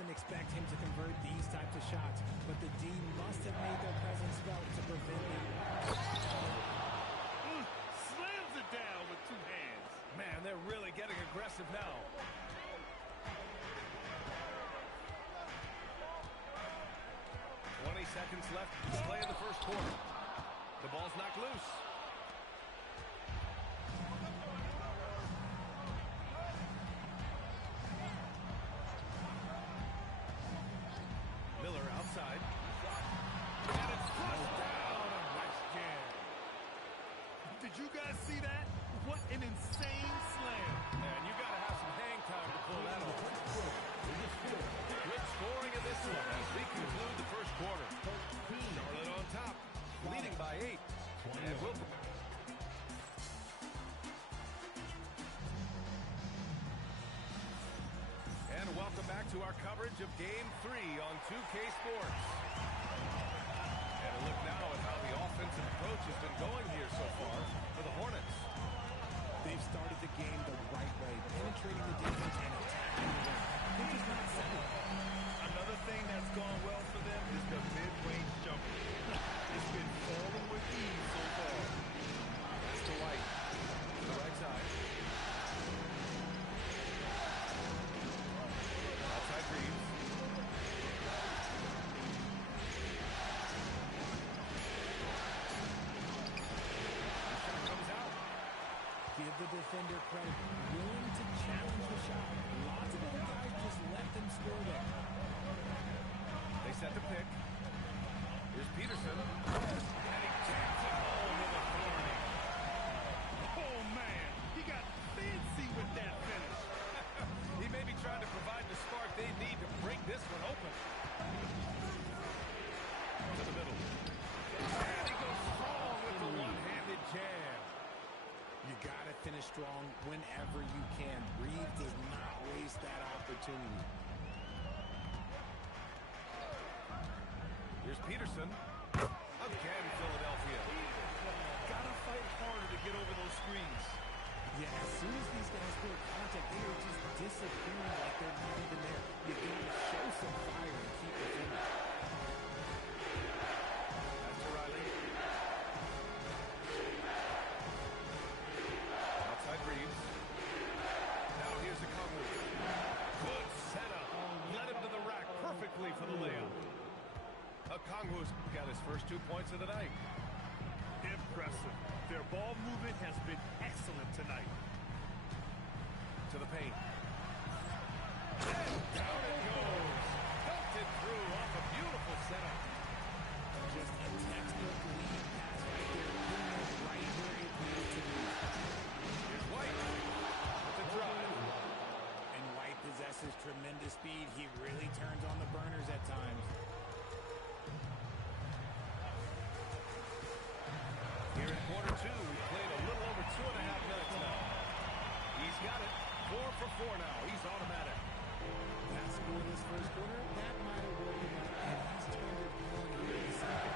often expect him to convert these types of shots, but the D must have made their presence felt to prevent them. Slams it down with two hands. Man, they're really getting aggressive now. Seconds left to play in the first quarter. The ball's knocked loose. Miller outside. And it's flushed down. Nice jam. Did you guys see that? What an insane slam. And you got to have some hang time to pull that off. Good scoring in this one as we conclude the first quarter. Charlotte on top, leading by 8. And welcome back to our coverage of Game 3 on 2K Sports. And a look now at how the offensive approach has been going here so far for the Hornets. They've started the game the right way, penetrating the defense and attacking the rim. They're just not settling. Another thing that's gone well for them is the mid-range jumper. It's been falling with ease so far. That's to White. To the right side. Outside Reeves. Shot comes out. Give the defender credit. Willing to challenge the shot. Lots of other guys just let them score there. They set the pick. Here's Peterson. And he jams it home with authority. Oh, man. He got fancy with that finish. He may be trying to provide the spark they need to break this one open. To the middle. And he goes strong with the one-handed jam. You got to finish strong whenever you can. Reeves does not waste that opportunity. Here's Peterson. Again, Philadelphia. Gotta fight harder to get over those screens. Yeah, as soon as these guys feel contact, they are just disappearing like they're not even there. You got to show some fire and keep it in. That's to Riley. Outside Reeves. Now here's the Conley. Good setup. Led him to the rack perfectly for the layup. Okongwu's got his first 2 points of the night. Impressive. Their ball movement has been excellent tonight. To the paint. And down it goes. Dunked it through off a beautiful setup. Just a textbook lead pass right there. Putting it right where it needed to be. Here's White. With the drive. And White possesses tremendous speed. He really turns on the burners at times. Here in quarter 2, we've played a little over 2.5 minutes now. He's got it. 4 for 4 now. He's automatic. That score this first quarter, that might have worked him out, and he's turned it on here in the second.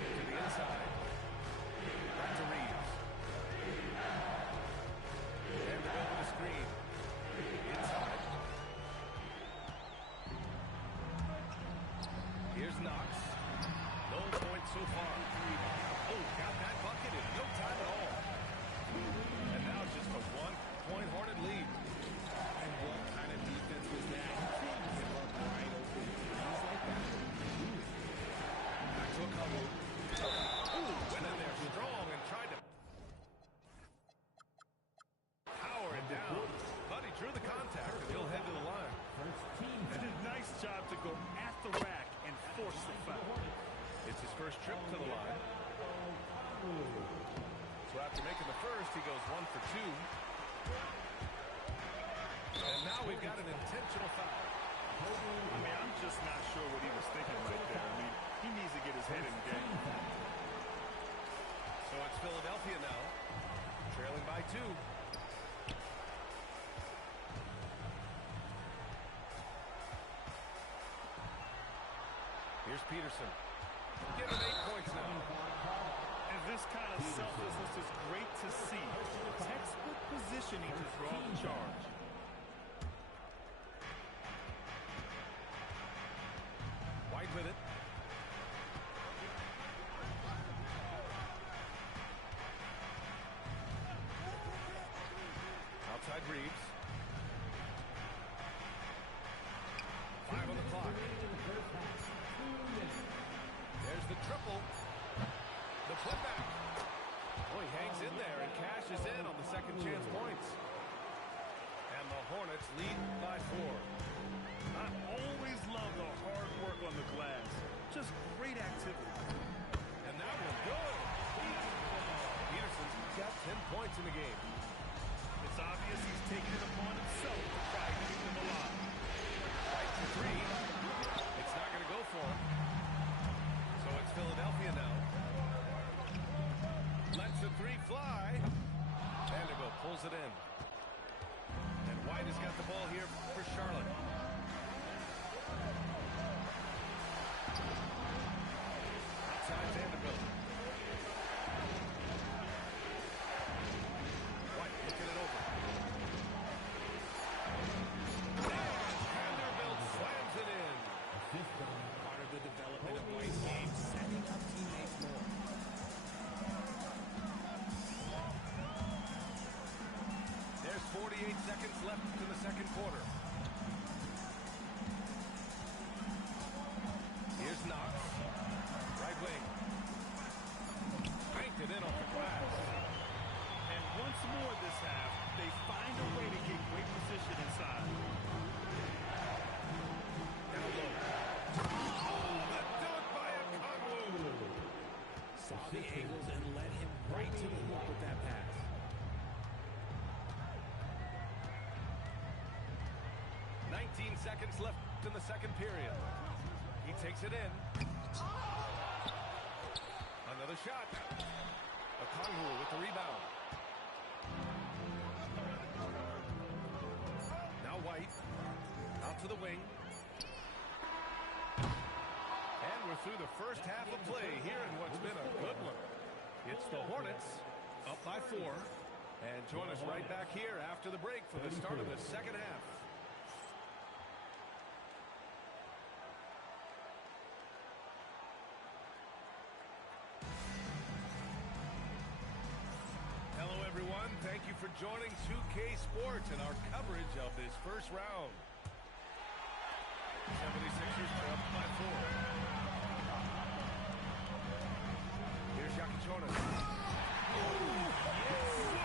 To the inside. Back to Reeves. And to go with the screen. Inside. Here's Knox. No points so far. Oh, got that bucket in no time at all. And now it's just a 1-point Hornet lead. And what kind of defense was that? You can't give up wide open. He's like that. Back to Okongwu. Ooh, went in there strong and tried to power it down. But he drew the contact and he'll head to the line. Nice job to go at the rack and force the foul. It's his first trip to the line. So after making the first, he goes 1 for 2. And now we've got an intentional foul. I mean, I'm just not sure what he was thinking right there. I mean, he needs to get his head in the game. So it's Philadelphia now, trailing by 2. Here's Peterson. Give him 8 points now. And this kind of selflessness is great to see. Textbook positioning to draw the charge. put back. Oh, he hangs in there and cashes in on the second chance points. And the Hornets lead by 4. I always love the hard work on the glass. Just great activity. And that was good. Peterson's got 10 points in the game. It's obvious he's taking it upon himself to try to keep them alive. Right to 3. It's not going to go for him. So it's Philadelphia now. Lets the 3 fly. Vanderbilt pulls it in. And White has got the ball here for Charlotte. Outside Vanderbilt. White looking it over. Vanderbilt slams it in. Part of the development of White's game, setting up teammates more. There's 48 seconds left in the second quarter. Here's Knox. Right wing. Banked it in off the glass. And once more this half, they find a way to get great position inside. Down low. Oh, the dunk by Okongwu. Saw the angles and led him right to the hoop with that pass. Seconds left in the second period. He takes it in. Another shot. Okongwu with the rebound. Now White. Out to the wing. And we're through the first half of play here in what's been a good one. It's the Hornets up by 4. And join us right back here after the break for the start of the second half. Thank you for joining 2K Sports and our coverage of this first round. 76ers are up by 4. Here's Jackie Jonas. Oh, yes!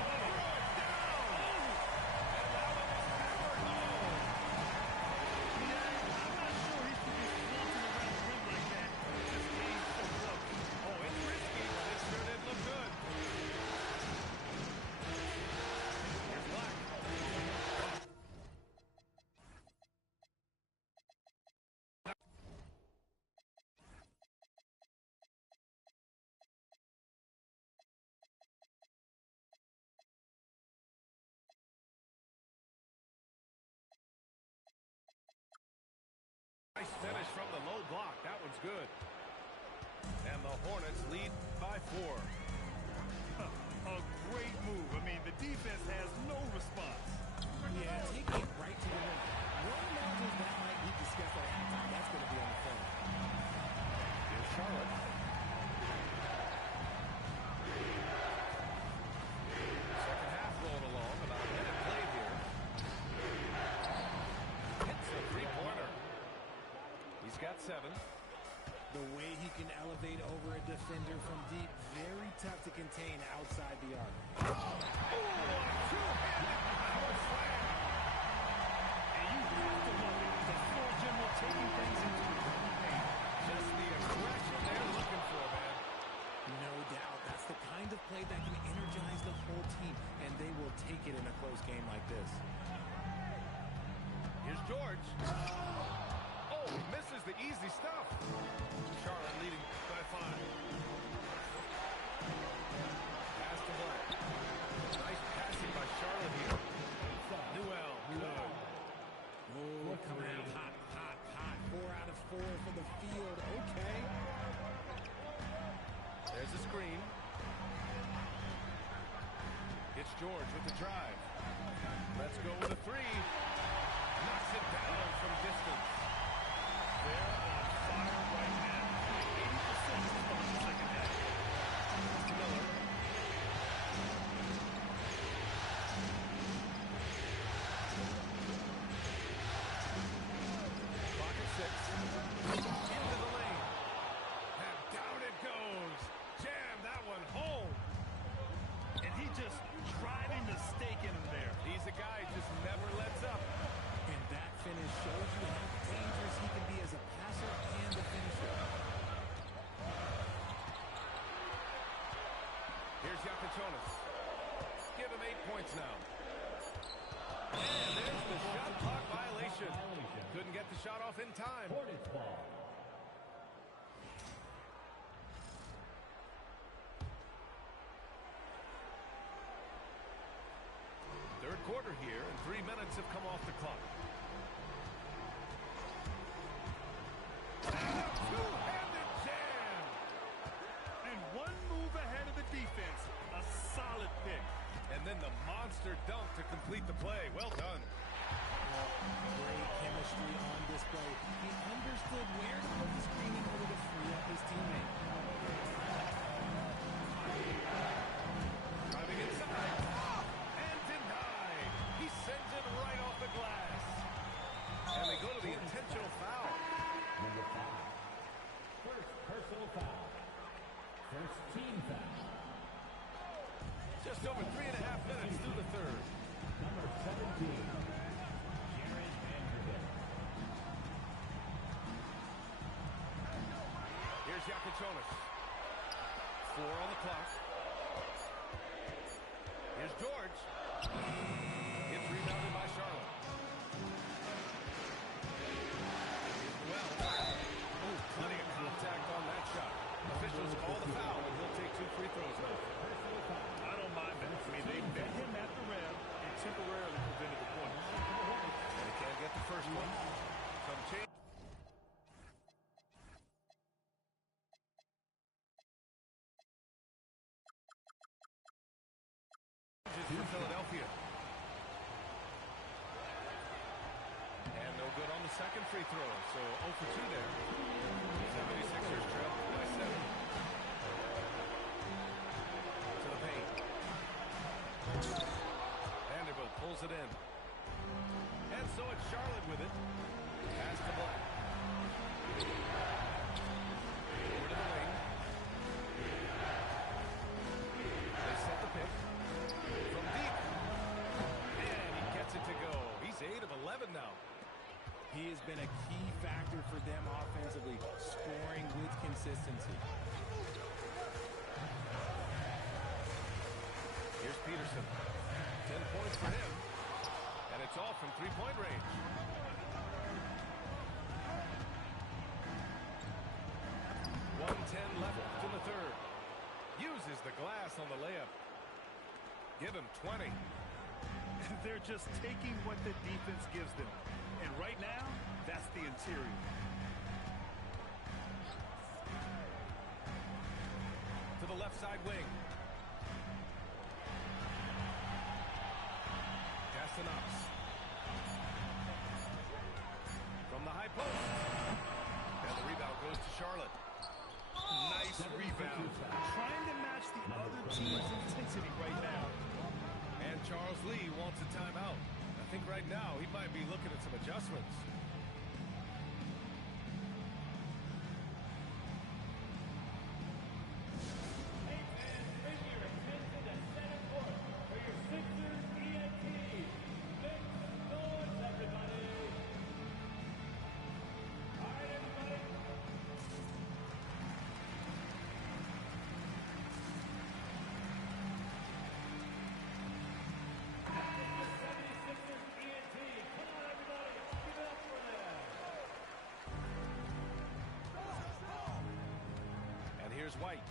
Nice finish from the low block. That one's good. And the Hornets lead by 4. A great move. I mean, the defense has no response. Yeah, taking it right to the rim. One imagines that might be discussed at halftime. That's going to be on the phone. Here's Charlotte. Second half rolling along. About a minute played here. Hits a three-pointer. He's got 7. The way he can elevate over a defender from deep, very tough to contain outside the arc. Oh, two-handed power slam. And you have to love it. The floor general taking things into his own hands. Just the aggression they're looking for, man. No doubt. That's the kind of play that can energize the whole team, and they will take it in a close game like this. Here's George. Oh, misses the easy stuff. Charlotte leading by 5. Pass to Black. Nice passing by Charlotte here. Newell, good. Oh, coming out hot, hot, hot. 4 out of 4 for the field. Okay. There's a screen. It's George with the drive. Let's go with a 3. Knocks it down from distance. They're on fire right now. 80% from the second half. Miller. Clock at 6. Into the lane. And down it goes. Jam that one Yakinonis. Give him 8 points now. And there's the shot clock violation. Couldn't get the shot off in time. Third quarter here, and 3 minutes have come off the clock. And a two-handed jam. And one move ahead of the defense. A solid pick. And then the monster dunk to complete the play. Well done. Great chemistry on display. He understood where to put the screen in order to free up his teammate. Driving inside. And denied. He sends it right off the glass. And they go to the intentional foul. Number 5. First personal foul. First team foul. Just over 3.5 minutes through the third. Number 17. Jared Vanderbilt. Here's Yakinonis. 4 on the clock. Here's George. It's rebounded by Charlotte. Here's Noel. Oh, plenty of contact on that shot. Officials call the foul, and he'll take 2 free throws now. I don't mind that. I mean, they met him at the rim and temporarily prevented the point. And he can't get the first one. Some change. For Philadelphia. And no good on the second free throw, so 0 for 2 there. 76ers trail by 7. To the paint. Vanderbilt pulls it in. And so it's Charlotte with it. Pass to Black. Over to the wing. They set the pick. From deep. And he gets it to go. He's 8 of 11 now. He has been a key factor for them offensively, scoring with consistency. Here's Peterson. 10 points for him. And it's all from three-point range. .110 left in the third. Uses the glass on the layup. Give him 20. They're just taking what the defense gives them. And right now, that's the interior. To the left side wing. Castanos. From the high post. And the rebound goes to Charlotte. Nice rebound. Trying to match the other team's intensity right now. And Charles Lee wants a timeout. I think right now he might be looking at some adjustments. Here's White.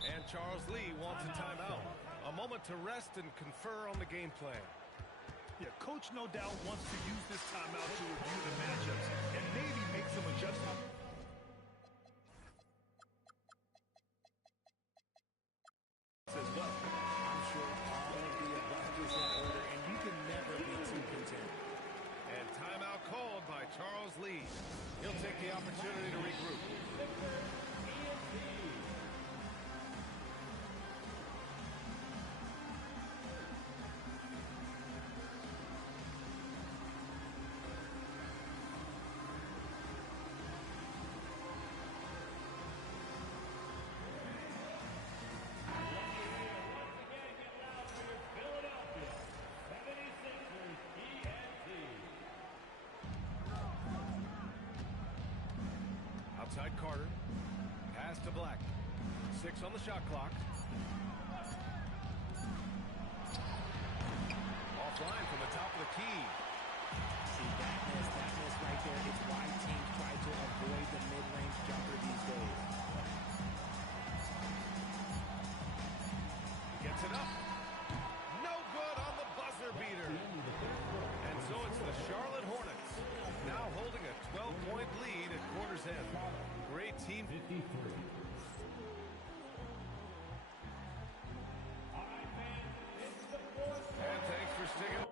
And Charles Lee wants a timeout. A moment to rest and confer on the game plan. Yeah, coach no doubt wants to use this timeout to review the matchups and maybe make some adjustments. As well. I'm sure all of the above is in order, and you can never be too content. And timeout called by Charles Lee. He'll take the opportunity to regroup. Outside Carter. Pass to Black. 6 on the shot clock. Offline from the top of the key. See, that miss right there. It's why teams try to avoid the mid-range jumper these days. Gets it up. No good on the buzzer beater. And so it's the Charlotte Hornets now holding a 12-point lead at quarter's end. Great team. 53. And thanks for sticking.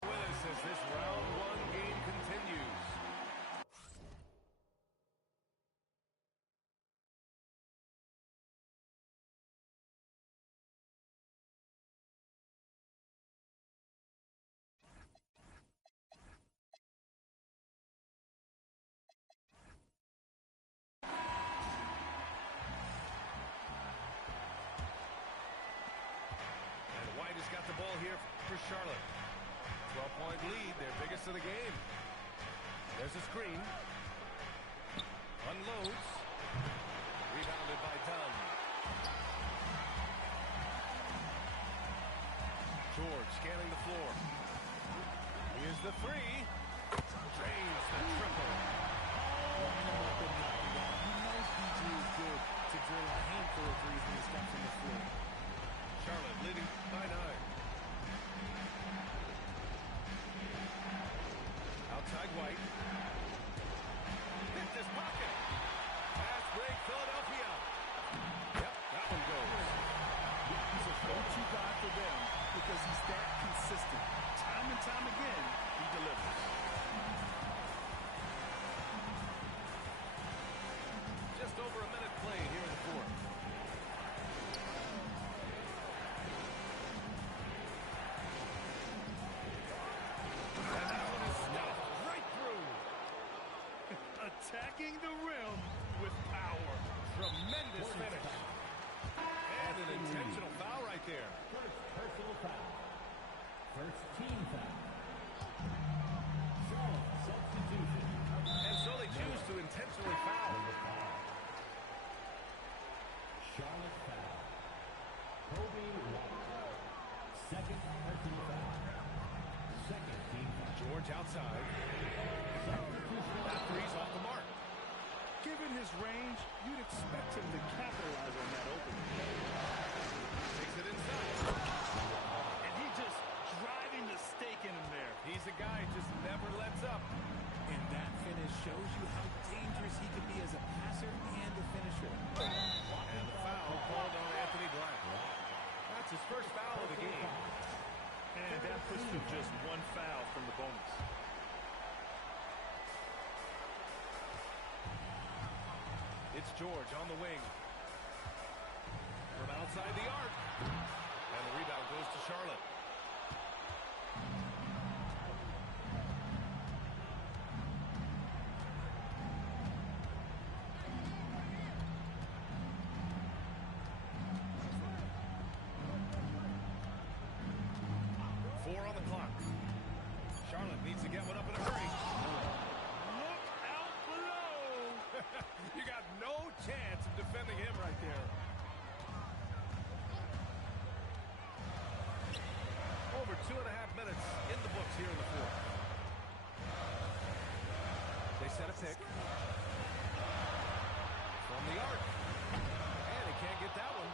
With us as this round one game continues. And White has got the ball here for Charlotte. 12-point lead, their biggest of the game. There's a screen. Unloads. Rebounded by Dunn. George scanning the floor. Here's the three. Drains the triple. PG is good to drill a handful of threes when he steps on the floor. Charlotte leading by 9. Outside White. Hit this pocket. Pass break, Philadelphia. Yep, that one goes. He's a go-to guy for them because he's that consistent. Time and time again, he delivers. Just over a minute played here in the fourth. And that one is stopped right through. Attacking the rim with power. Tremendous finish. And an intentional foul right there. First personal foul. First team foul. Charlotte substitution. And so they choose to intentionally foul. Number 5. Charlotte foul. Kobe White. Second personal foul. Second team foul. George outside. Substitution. That three's off the mark. Given his range, you'd expect him to capitalize on that opening. Takes it inside. And he just driving the stake in him there. He's a guy who just never lets up. And that finish shows you how dangerous he can be as a passer and a finisher. And the foul called on Anthony Black. That's his first foul of the game. And that puts him just one foul from the bonus. It's George on the wing. From outside the arc. And the rebound goes to Charlotte. Four on the clock. Charlotte needs to get one up in a hurry. Look out below! You got no chance of defending him right there. Over 2.5 minutes in the books here in the fourth. They set a pick. From the arc. And he can't get that one.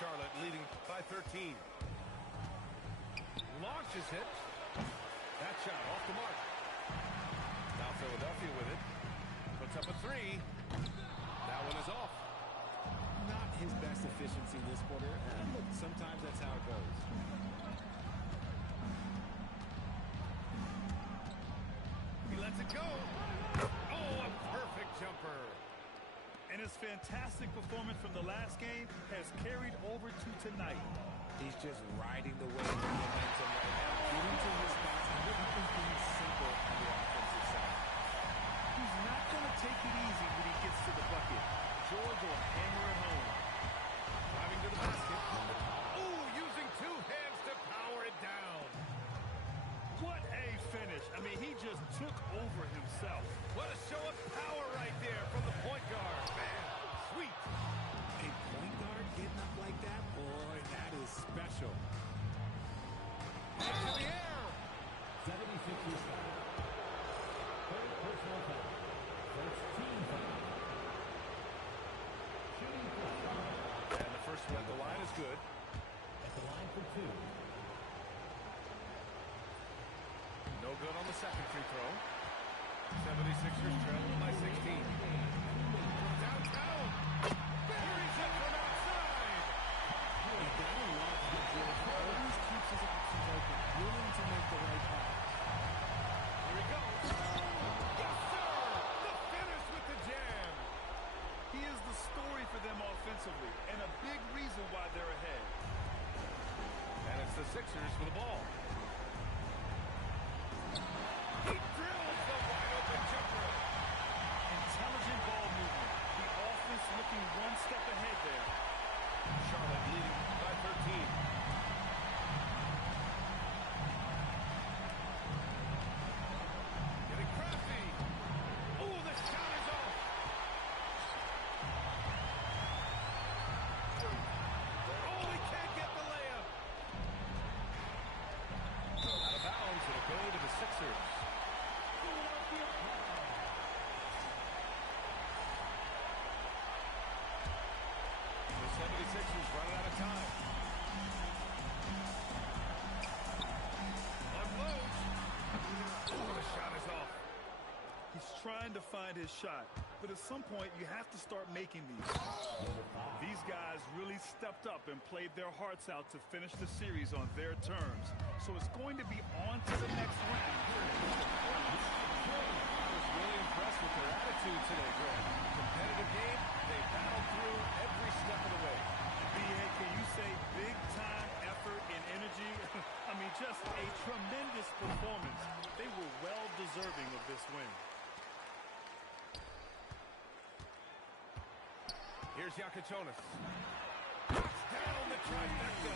Charlotte leading by 13. Launches it. That shot off the mark. Now Philadelphia with it. Puts up a three. That one is off. Not his best efficiency this quarter. And look, sometimes that's how it goes. He lets it go. Oh, a perfect jumper. And his fantastic performance from the last game has carried over to tonight. He's just riding the wave of momentum right now, getting to his spots and keeping things simple on the offensive side. He's not going to take it easy when he gets to the bucket. George will hammer it home. Driving to the basket. Ooh, using two hands to power it down. What a finish. I mean, he just took over himself. What a show of power right there from the point guard. Man, sweet. A point guard getting up like that? Boy, that is special. Into the air. 76ers foul. Third personal foul. First team foul. Shooting for Charlotte. And the first one at the line is good. At the line for two. No good on the second free throw. 76ers trailing by 16. Downtown. Buries it from outside. You gotta love that George always keeps his options open, willing to make the right pass. Here he goes. Yes, sir. The finish with the jam. He is the story for them offensively and a big reason why they're ahead. And it's the Sixers for the ball. He drills the wide-open jumper. Intelligent ball movement. The offense looking one step ahead there. Charlotte leading by 13. Getting crafty. Ooh, the shot is off. Oh, he can't get the layup. Out of bounds, it'll go to the Sixers. The 76ers running out of time. Unloads. Oh, the shot is off. He's trying to find his shot, but at some point you have to start making these. These guys really stepped up and played their hearts out to finish the series on their terms. So it's going to be on to the next round. I was really impressed with their attitude today, Greg. Competitive game, they battled through every step of the way. B.A., can you say big time effort and energy? I mean, just a tremendous performance. They were well deserving of this win. Here's Yakachonis. Down the trifecta.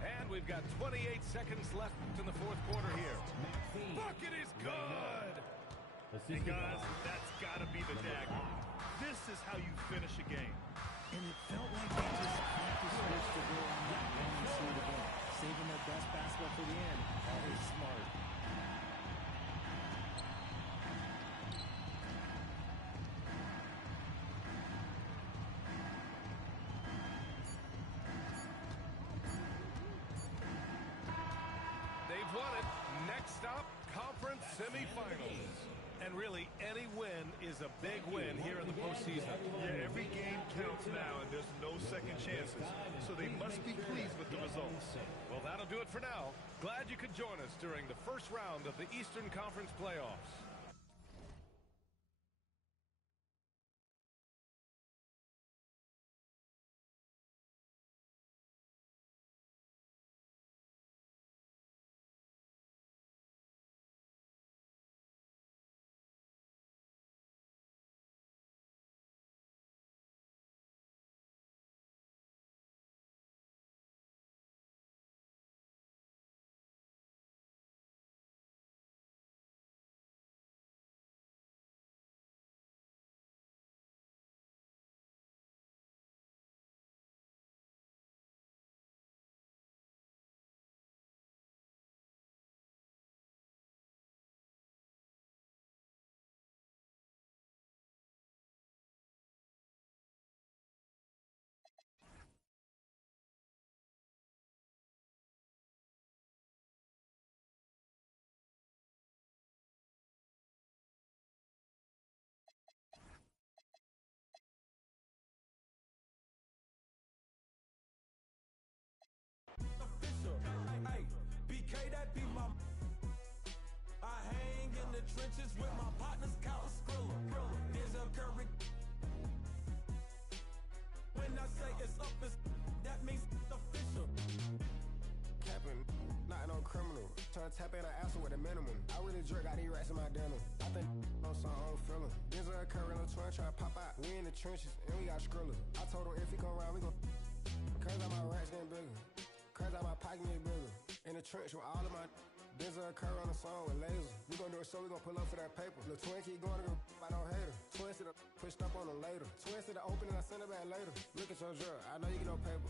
And we've got 28 seconds left in the fourth quarter here. Bucket is good. Hey guys, that's got to be the dagger. This is how you finish a game. And it felt like they just flipped the switch to go on that run and see it again. Saving their best basketball for the end. Always smart. They've won it. Next stop, conference semifinals. And really, any win is a big win here in the postseason. Yeah, every game counts now, and there's no second chances. So they must be pleased with the results. Well, that'll do it for now. Glad you could join us during the first round of the Eastern Conference playoffs. BK, that be my. I hang in the trenches with my partners, Count Skrilla. There's a curry. When I say it's up, that means it's official. Capping, not no criminal. Trying to tap in an asshole with a minimum. I really jerk, got these rats in my denim. I think on some old feeling. There's a curry on the twin, try to pop out. We in the trenches, and we got Skrilla. I told him if he come around, we gon' cause all my rats getting bigger. Cause all my pocket getting bigger. In the trench with all of my. There's a curry on the song with laser. We gon' do a show, we gon' pull up for that paper. The twin keep going to go, I don't hate her. Twin said I pushed up on them later. Twin said I open and I send it back later. Look at your drug, I know you get no paper.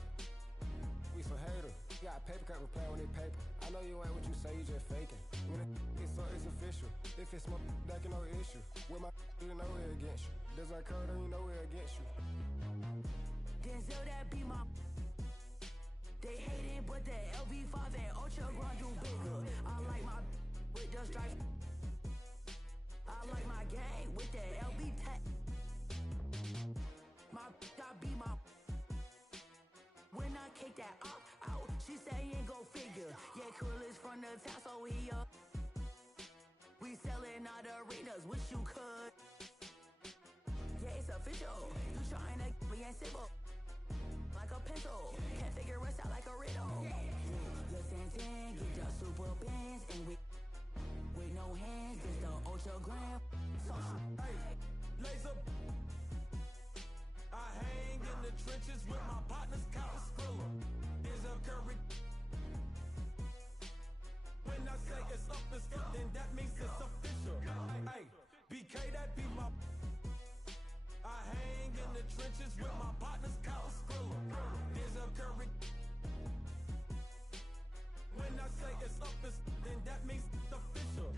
We some hater. You got a paper cut, we play on this paper. I know you ain't what you say, you just faking. When it's so, it's official. If it's my that can no issue. With my you know we're against you. There's a curry, you know we're against you. Denzel, that be my. They hate it, but the LV5 and Ultra Grand do bigger. I like my with the stripes. I like my gang with the LV tech. My I be my. When I kick that out, she say ain't go figure. Yeah, Krill is from the town, so he up. We selling out arenas, wish you could. Yeah, it's official. You trying to be in civil. Like a pencil, can't figure us out like a riddle. Your Santan, get your super bands, and with no hands, it's the Ultra Gram. Hey, laser. I hang in the trenches with my partners, Count Skrilla. There's a curry. When I say it's up, then that means it's official. Hey, BK, that be my. I hang in the trenches with my partners, Count Skrilla. There's a curry. When I say it's up, then that means it's official.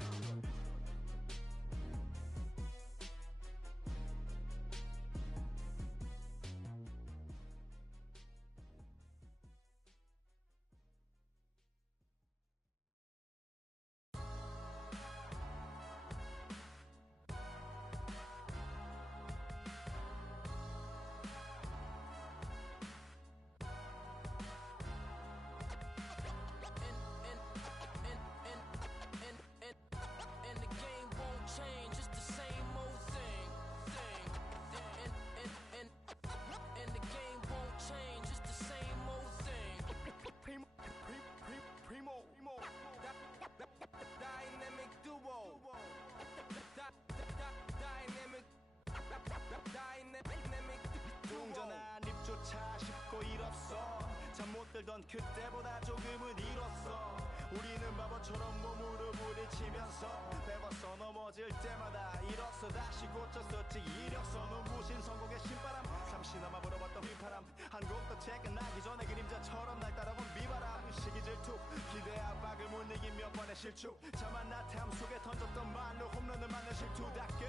들던 그때보다 조금은 잃었어. 우리는 바보처럼 몸으로 부딪히면서 배웠어. 넘어질 때마다 일었어. 다시 고쳤었지 이력서. 눈부신 성공의 신바람. 잠시나마 불어봤던 휘파람. 한 곡도 채 끝나기 전에 그림자처럼 날 따라온 비바람. 시기 질투 기대 압박을 못 이긴 몇 번의 실축. 자만 나태함 속에 던졌던 말로 홈런을 맞는 실투. 다 끝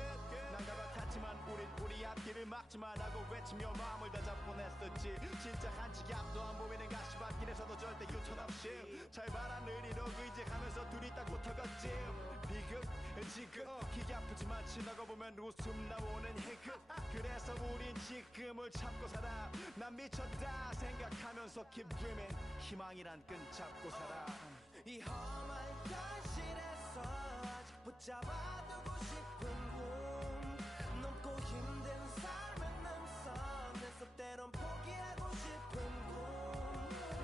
난가 같았지만 우린 우리 앞길을 막지 말라고 외치며 마음을 다잡곤 했었지. 진짜 한치 앞도 안 보이는 가시밭길에서도 절대 유턴 없이 잘 봐라 느리로 의지하면서 둘이 딱 붙어갔지. 비극 지금 기가 아프지만 지나고 보면 웃음 나오는 희극. 그래서 우린 지금을 참고 살아. 난 미쳤다 생각하면서 keep dreaming. 희망이란 끈 잡고 살아. 이 험한 현실에서 아직 붙잡아두고 싶은 꿈. 넘고 힘든 삶의 능선에서 때론 포기하고 싶은 꿈.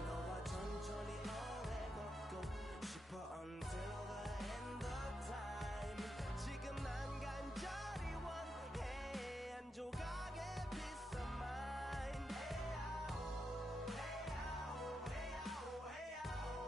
너와 천천히 오래 걷고 싶어 until the end of time. 지금 난 간절히 원해 한 조각의 peace of mind. 헤야오 헤야오 헤야오 헤야오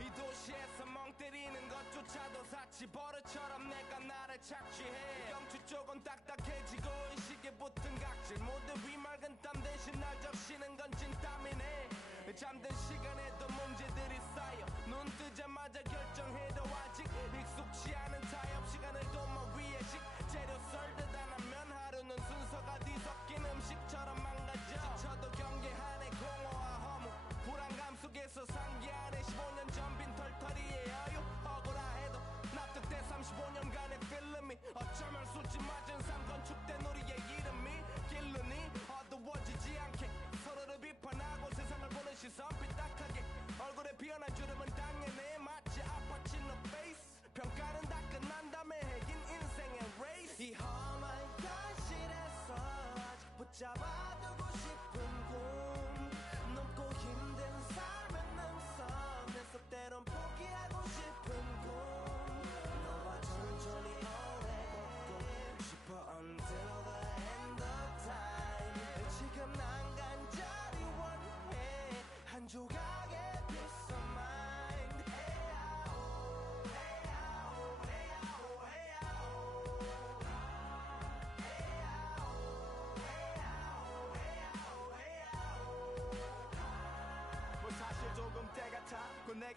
이 도시에서 멍 때리는 것조차도 사치. 버릇처럼 내가 나를 착취해. 경추 쪽은 딱딱해지고 의식에 붙은 각질. 모두 위맑은 땀 대신 날 적시는 건 진땀이네. 잠든 시간에도 문제들이 쌓여. 눈 뜨자마자 결정해도 아직 익숙치 않은 타협. 시간을 도마 위에 식재료 썰듯 안 하면 하루는 순서가 뒤섞인 음식처럼 망가져. 지쳐도 경계하네 공허와 허무. 불안감 속에서 상기하네 15년 전 빈 털터리의 여유. 억울해도 납득돼 35년간의 필름이 어쩌면 수치 맞은 삶 건축된 우리의 일.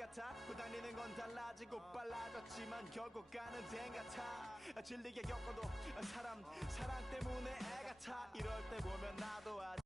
같아 부다니는 건 달라지고 빨라졌지만 결국 가는 데 같아 질리게 겪어도 사랑 때문에 애 같아 이럴 때 보면 나도 아직